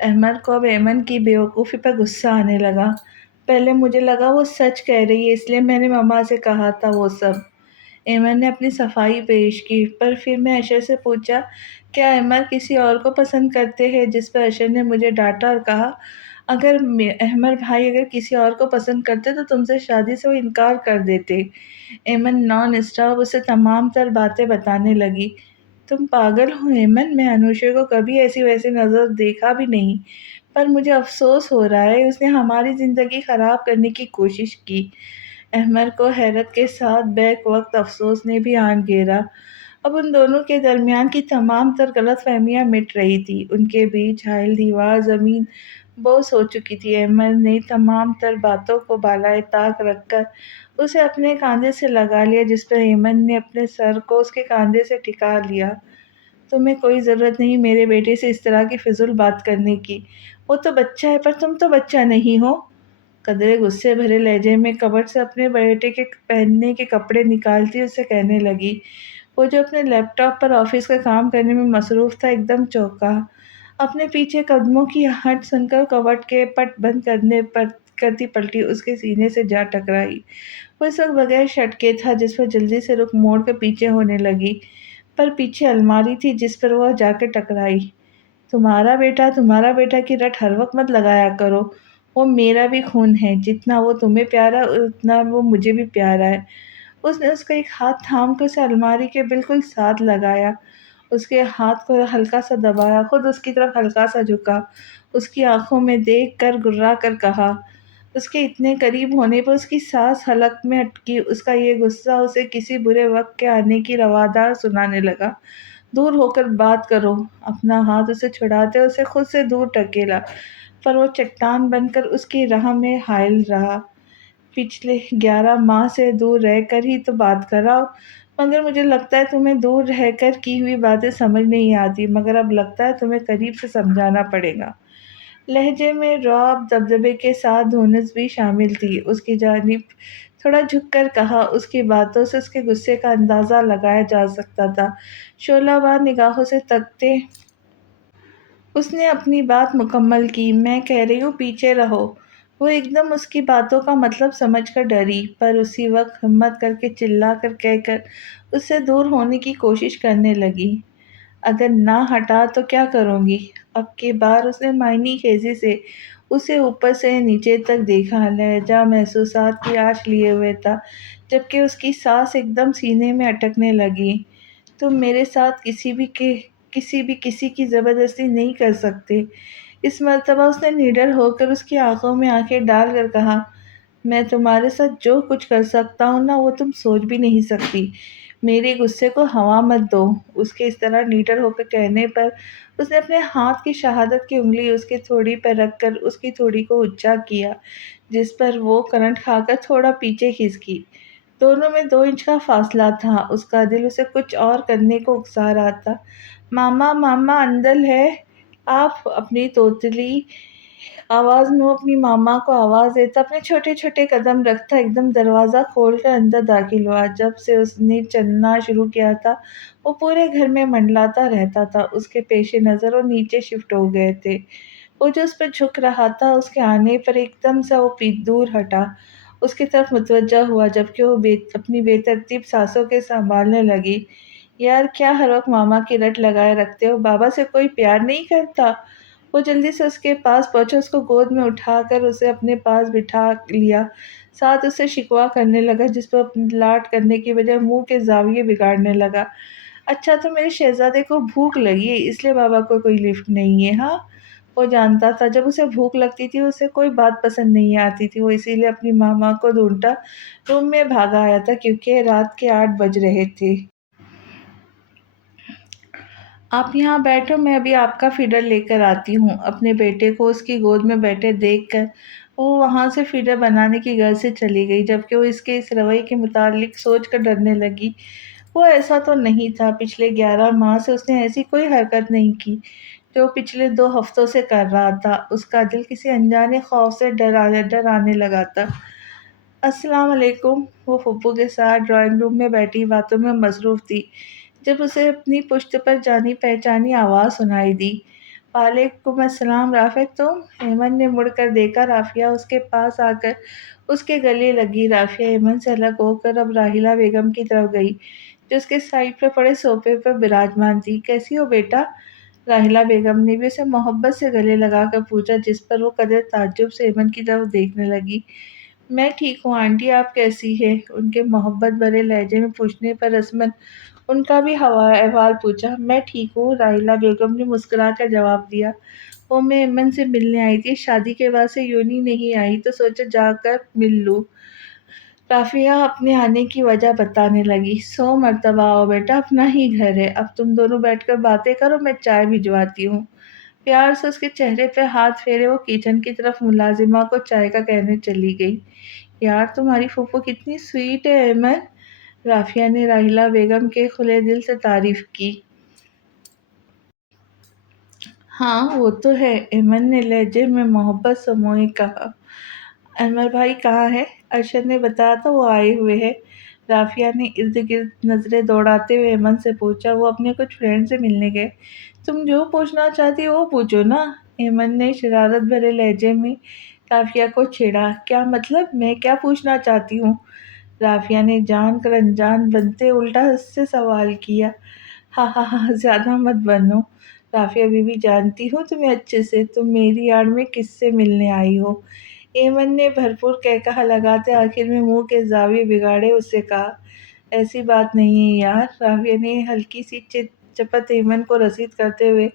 احمد کو اب ایمن کی بے وقوفی پر غصہ آنے لگا۔ پہلے مجھے لگا وہ سچ کہہ رہی ہے، اس لیے میں نے مما سے کہا تھا وہ سب۔ ایمن نے اپنی صفائی پیش کی۔ پر پھر میں اشر سے پوچھا، کیا احمد کسی اور کو پسند کرتے ہیں؟ جس پر اشر نے مجھے ڈانٹا اور کہا، احمد بھائی اگر کسی اور کو پسند کرتے تو تم سے شادی سے وہ انکار کر دیتے۔ ایمن نان اسٹاپ اسے تمام تر باتیں بتانے لگی۔ تم پاگل ہو ایمن، میں انوشا کو کبھی ایسی ویسی نظر دیکھا بھی نہیں، پر مجھے افسوس ہو رہا ہے اس نے ہماری زندگی خراب کرنے کی کوشش کی۔ احمد کو حیرت کے ساتھ بیک وقت افسوس نے بھی آن گھیرا۔ اب ان دونوں کے درمیان کی تمام تر غلط فہمیاں مٹ رہی تھی۔ ان کے بیچ حائل دیوار زمین بوس ہو چکی تھی۔ احمد نے تمام تر باتوں کو بالائے طاق رکھ کر اسے اپنے کاندھے سے لگا لیا، جس پر ایمن نے اپنے سر کو اس کے کاندھے سے ٹکا لیا۔ تمہیں کوئی ضرورت نہیں میرے بیٹے سے اس طرح کی فضول بات کرنے کی۔ وہ تو بچہ ہے، پر تم تو بچہ نہیں ہو۔ قدرے غصے بھرے لہجے میں کبٹ سے اپنے بیٹے کے پہننے کے کپڑے نکالتی اسے کہنے لگی۔ وہ جو اپنے لیپ ٹاپ پر آفس کا کام کرنے میں مصروف تھا ایک دم چونکا۔ اپنے پیچھے قدموں کی آہٹ سن کر کبٹ کے پٹ بند کرتی پلٹی اس کے سینے سے جا ٹکرائی۔ وہ اس وقت بغیر شرٹ کے تھا، جس پر جلدی سے رخ موڑ کر پیچھے ہونے لگی، پر پیچھے الماری تھی جس پر وہ جا کے ٹکرائی۔ تمہارا بیٹا کی رٹ ہر وقت مت لگایا کرو، وہ میرا بھی خون ہے، جتنا وہ تمہیں پیارا اتنا وہ مجھے بھی پیارا ہے۔ اس نے اس کا ایک ہاتھ تھام کر اسے الماری کے بالکل ساتھ لگایا، اس کے ہاتھ کو ہلکا سا دبایا، خود اس کی طرف ہلکا سا جھکا، اس کی آنکھوں میں دیکھ کر گررا کر کہا۔ اس کے اتنے قریب ہونے پر اس کی سانس حلق میں اٹکی۔ اس کا یہ غصہ اسے کسی برے وقت کے آنے کی روادار سنانے لگا۔ دور ہو کر بات کرو۔ اپنا ہاتھ اسے چھڑاتے اسے خود سے دور ڈھکیلا، پر وہ چٹان بن کر اس کی راہ میں حائل رہا۔ پچھلے 11 ماہ سے دور رہ کر ہی تو بات کراؤ، مگر مجھے لگتا ہے تمہیں دور رہ کر کی ہوئی باتیں سمجھ نہیں آتی، مگر اب لگتا ہے تمہیں قریب سے سمجھانا پڑے گا۔ لہجے میں رعب دبدبے کے ساتھ دھونس بھی شامل تھی۔ اس کی جانب تھوڑا جھک کر کہا۔ اس کی باتوں سے اس کے غصے کا اندازہ لگایا جا سکتا تھا۔ شعلہ وار نگاہوں سے تکتے اس نے اپنی بات مکمل کی۔ میں کہہ رہی ہوں پیچھے رہو۔ وہ ایک دم اس کی باتوں کا مطلب سمجھ کر ڈری، پر اسی وقت ہمت کر کے چلا کر کہہ کر اس سے دور ہونے کی کوشش کرنے لگی۔ اگر نہ ہٹا تو کیا کروں گی؟ اب کی بار اس نے معنی خیزی سے اسے اوپر سے نیچے تک دیکھا۔ لہجہ محسوسات کی آنچ لیے ہوئے تھا، جبکہ اس کی سانس ایک دم سینے میں اٹکنے لگی۔ تم میرے ساتھ کسی کی زبردستی نہیں کر سکتے۔ اس مرتبہ اس نے نڈر ہو کر اس کی آنکھوں میں آنکھیں ڈال کر کہا، میں تمہارے ساتھ جو کچھ کر سکتا ہوں نا، وہ تم سوچ بھی نہیں سکتی۔ میرے غصے کو ہوا مت دو۔ اس کے اس طرح نڈر ہو کر کہنے پر اس نے اپنے ہاتھ کی شہادت کی انگلی اس کی تھوڑی پر رکھ کر اس کی تھوڑی کو اونچا کیا، جس پر وہ کرنٹ کھا کر تھوڑا پیچھے کھسکی۔ دونوں میں 2 انچ کا فاصلہ تھا۔ اس کا دل اسے کچھ اور کرنے کو اکسا رہا تھا۔ ماما ماما اندر ہے آپ؟ اپنی توتلی آواز میں وہ اپنی ماما کو آواز دیتا اپنے چھوٹے چھوٹے قدم رکھتا ایک دم دروازہ کھول کر اندر داخل ہوا۔ جب سے اس نے چلنا شروع کیا تھا وہ پورے گھر میں منڈلاتا رہتا تھا۔ اس کے پیش نظر وہ نیچے شفٹ ہو گئے تھے۔ وہ جو اس پر جھک رہا تھا، اس کے آنے پر ایک دم سے وہ دور ہٹا، اس کی طرف متوجہ ہوا، جبکہ وہ اپنی بے ترتیب سانسوں کے سنبھالنے لگی۔ یار کیا ہر وقت ماما کی رٹ لگائے رکھتے ہو؟ بابا سے کوئی پیار نہیں کرتا؟ وہ جلدی سے اس کے پاس پہنچا، اس کو گود میں اٹھا کر اسے اپنے پاس بٹھا لیا، ساتھ اسے شکوہ کرنے لگا، جس پر لاڈ کرنے کی بجائے منہ کے زاویے بگاڑنے لگا۔ اچھا تو میرے شہزادے کو بھوک لگی ہے اس لیے بابا کو کوئی لفٹ نہیں ہے، ہاں؟ وہ جانتا تھا جب اسے بھوک لگتی تھی اسے کوئی بات پسند نہیں آتی تھی، وہ اسی لیے اپنی ماما کو ڈھونڈتا روم میں بھاگا آیا تھا کیونکہ رات کے 8 بج رہے تھے۔ آپ یہاں بیٹھو، میں ابھی آپ کا فیڈر لے کر آتی ہوں۔ اپنے بیٹے کو اس کی گود میں بیٹھے دیکھ کر وہ وہاں سے فیڈر بنانے کی غرض سے چلی گئی، جبکہ وہ اس کے اس رویے کے متعلق سوچ کر ڈرنے لگی۔ وہ ایسا تو نہیں تھا، پچھلے 11 ماہ سے اس نے ایسی کوئی حرکت نہیں کی جو پچھلے 2 ہفتوں سے کر رہا تھا۔ اس کا دل کسی انجانے خوف سے ڈر آنے لگا تھا۔ السلام علیکم۔ وہ پھپھو کے ساتھ ڈرائنگ روم میں بیٹھی باتوں میں مصروف تھی جب اسے اپنی پشت پر جانی پہچانی آواز سنائی دی۔ وعلیکم السلام رافع تم؟ ایمن نے مڑ کر دیکھا، رافعہ اس کے پاس آ کر اس کے گلے لگی۔ رافعہ ایمن سے الگ ہو کر اب راحلہ بیگم کی طرف گئی جو اس کے سائڈ پہ پڑے صوفے پر براجمان تھی۔ کیسی ہو بیٹا؟ راحلہ بیگم نے بھی اسے محبت سے گلے لگا کر پوچھا، جس پر وہ قدر تعجب سے ایمن کی طرف دیکھنے لگی۔ میں ٹھیک ہوں آنٹی، آپ کیسی ہے؟ ان کے محبت بھرے لہجے میں پوچھنے پر رسمن ان کا بھی احوال پوچھا۔ میں ٹھیک ہوں، راحلہ بیگم نے مسکرا کر جواب دیا۔ وہ میں ایمن سے ملنے آئی تھی، شادی کے بعد سے یونہی نہیں آئی تو سوچا جا کر مل لوں۔ رافعہ اپنے آنے کی وجہ بتانے لگی۔ 100 مرتبہ آؤ بیٹا، اپنا ہی گھر ہے، اب تم دونوں بیٹھ کر باتیں کرو، میں چائے بھجواتی ہوں۔ پیار سے اس کے چہرے پہ ہاتھ پھیرے وہ کچن کی طرف ملازمہ کو چائے کا کہنے چلی گئی۔ یار تمہاری پھوپھو کتنی سویٹ ہے ایمن، رافعہ نے راحلہ بیگم کے کھلے دل سے تعریف کی۔ ہاں وہ تو ہے، ایمن نے لہجے میں محبت سموئے کہا۔ انور بھائی کہاں ہے؟ ارشد نے بتایا تھا وہ آئے ہوئے ہیں۔ رافعہ نے ارد گرد نظریں دوڑاتے ہوئے ایمن سے پوچھا۔ وہ اپنے کچھ فرینڈ سے ملنے گئے۔ تم جو پوچھنا چاہتی ہو وہ پوچھو نا، ایمن نے شرارت بھرے لہجے میں رافعہ کو چھیڑا۔ کیا مطلب؟ میں کیا پوچھنا چاہتی ہوں؟ رافعہ نے جان کر انجان بنتے الٹا اس سے سوال کیا۔ ہاں ہاں ہاں، زیادہ مت بنو، رافعہ بی بی جانتی ہوں تمہیں اچھے سے، تم میری آڑ میں کس سے ملنے آئی ہو؟ ایمن نے بھرپور قہقہہ لگاتے آخر میں منہ کے زاویے بگاڑے اس سے کہا۔ ایسی بات نہیں ہے یار، رافعہ نے ہلکی سی چپت ایمن کو رسید کرتے ہوئے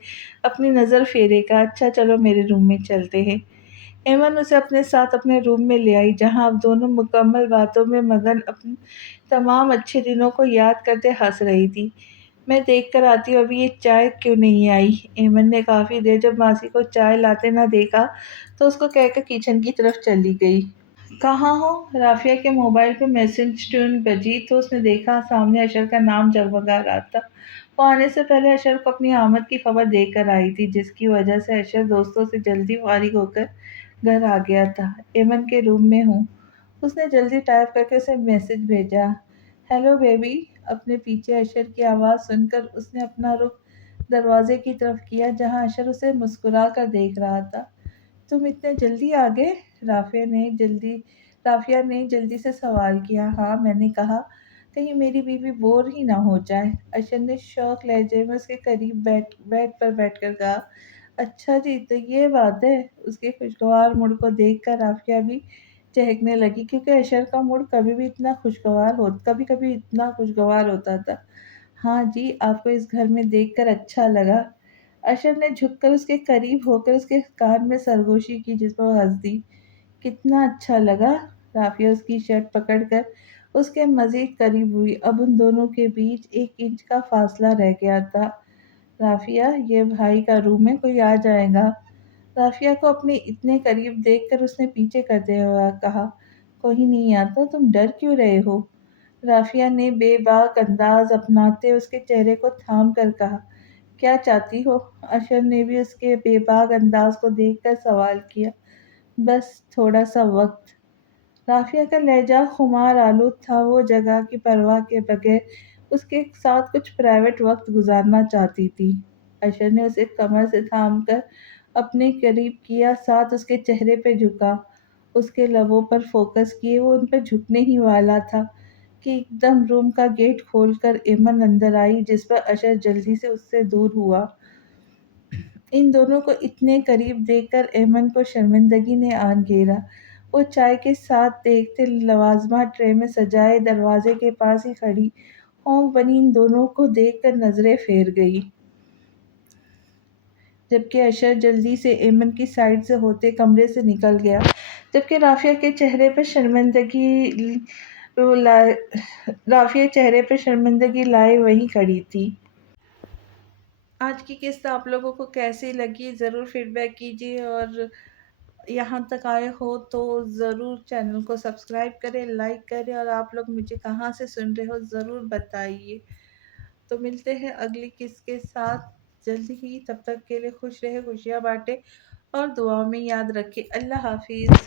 اپنی نظر پھیرے کہا۔ اچھا چلو میرے روم میں چلتے ہیں۔ ایمن اسے اپنے ساتھ اپنے روم میں لے آئی جہاں اب دونوں مکمل باتوں میں مگن اپنے تمام اچھے دنوں کو یاد کرتے ہنس رہی تھی۔ میں دیکھ کر آتی ہوں ابھی یہ چائے کیوں نہیں آئی؟ ایمن نے کافی دیر جب ماسی کو چائے لاتے نہ دیکھا تو اس کو کہہ کر کچن کی طرف چلی گئی۔ کہاں ہو؟ رافعہ کے موبائل پہ میسج ٹیون بجی تو اس نے دیکھا سامنے اشر کا نام جگمگا رہا تھا۔ وہ آنے سے پہلے اشر کو اپنی آمد کی خبر دے کر آئی تھی، جس کی وجہ سے اشر دوستوں سے جلدی فارغ ہو کر گھر آ گیا تھا۔ ایمن کے روم میں ہوں، اس نے جلدی ٹائپ کر کے اسے میسج بھیجا۔ Hello baby. اپنے پیچھے اشر کی آواز سن کر اس نے اپنا رخ دروازے کی طرف کیا جہاں اشر اسے مسکرا کر دیکھ رہا تھا۔ تم اتنے جلدی آ گئے؟ رافعہ نے جلدی سے سوال کیا۔ ہاں میں نے کہا کہیں میری بیوی بور ہی نہ ہو جائے، اشر نے شوق لہجے میں اس کے قریب بیڈ پر بیٹھ کر کہا۔ اچھا جی تو یہ بات ہے؟ اس کے خوشگوار موڈ کو دیکھ کر رافعہ بھی چہکنے لگی کیونکہ اشر کا موڈ کبھی کبھی اتنا خوشگوار ہوتا تھا۔ ہاں جی، آپ کو اس گھر میں دیکھ کر اچھا لگا، اشر نے جھک کر اس کے قریب ہو کر اس کے کان میں سرگوشی کی جس پر وہ ہنس دی۔ کتنا اچھا لگا؟ رافعہ اس کی شرٹ پکڑ کر اس کے مزید قریب ہوئی۔ اب ان دونوں کے بیچ 1 انچ کا فاصلہ رہ گیا تھا۔ رافعہ یہ بھائی کا روم ہے، کوئی آ جائے گا؟ رافعہ کو اپنے اتنے قریب دیکھ کر اس نے پیچھے کرتے ہوئے کہا۔ کوئی نہیں آتا، تم ڈر کیوں رہے ہو؟ رافعہ نے بے باک انداز اپناتے اس کے چہرے کو تھام کر کہا۔ کیا چاہتی ہو؟ اشر نے بھی اس کے بے باک انداز کو دیکھ کر سوال کیا۔ بس تھوڑا سا وقت۔ رافعہ کا لہجہ خمار آلود تھا، وہ جگہ کی پرواہ کے بغیر اس کے ساتھ کچھ پرائیویٹ وقت گزارنا چاہتی تھی۔ اشر نے اسے کمر سے تھام کر اپنے قریب کیا، ساتھ اس کے چہرے پہ جھکا، اس کے لبوں پر فوکس کیے۔ وہ ان پر جھکنے ہی والا تھا کہ ایک دم روم کا گیٹ کھول کر ایمن اندر آئی، جس پر اشر جلدی سے اس سے دور ہوا۔ ان دونوں کو اتنے قریب دیکھ کر ایمن کو شرمندگی نے آن گھیرا۔ وہ چائے کے ساتھ دیکھتے لوازمات ٹرے میں سجائے دروازے کے پاس ہی کھڑی اونک بنی ان دونوں کو دیکھ کر نظریں پھیر گئی، جبکہ اشر جلدی سے ایمن کی سائڈ سے ہوتے کمرے سے نکل گیا، جبکہ رافعہ چہرے پر شرمندگی لائے وہیں کھڑی تھی۔ آج کی قسط آپ لوگوں کو کیسی لگی ضرور فیڈ بیک کیجیے، اور یہاں تک آئے ہو تو ضرور چینل کو سبسکرائب کریں، لائک کریں، اور آپ لوگ مجھے کہاں سے سن رہے ہو ضرور بتائیے۔ تو ملتے ہیں اگلی قسط کے ساتھ جلدی ہی، تب تک کے لیے خوش رہے، خوشیاں بانٹے اور دعاؤں میں یاد رکھے۔ اللہ حافظ۔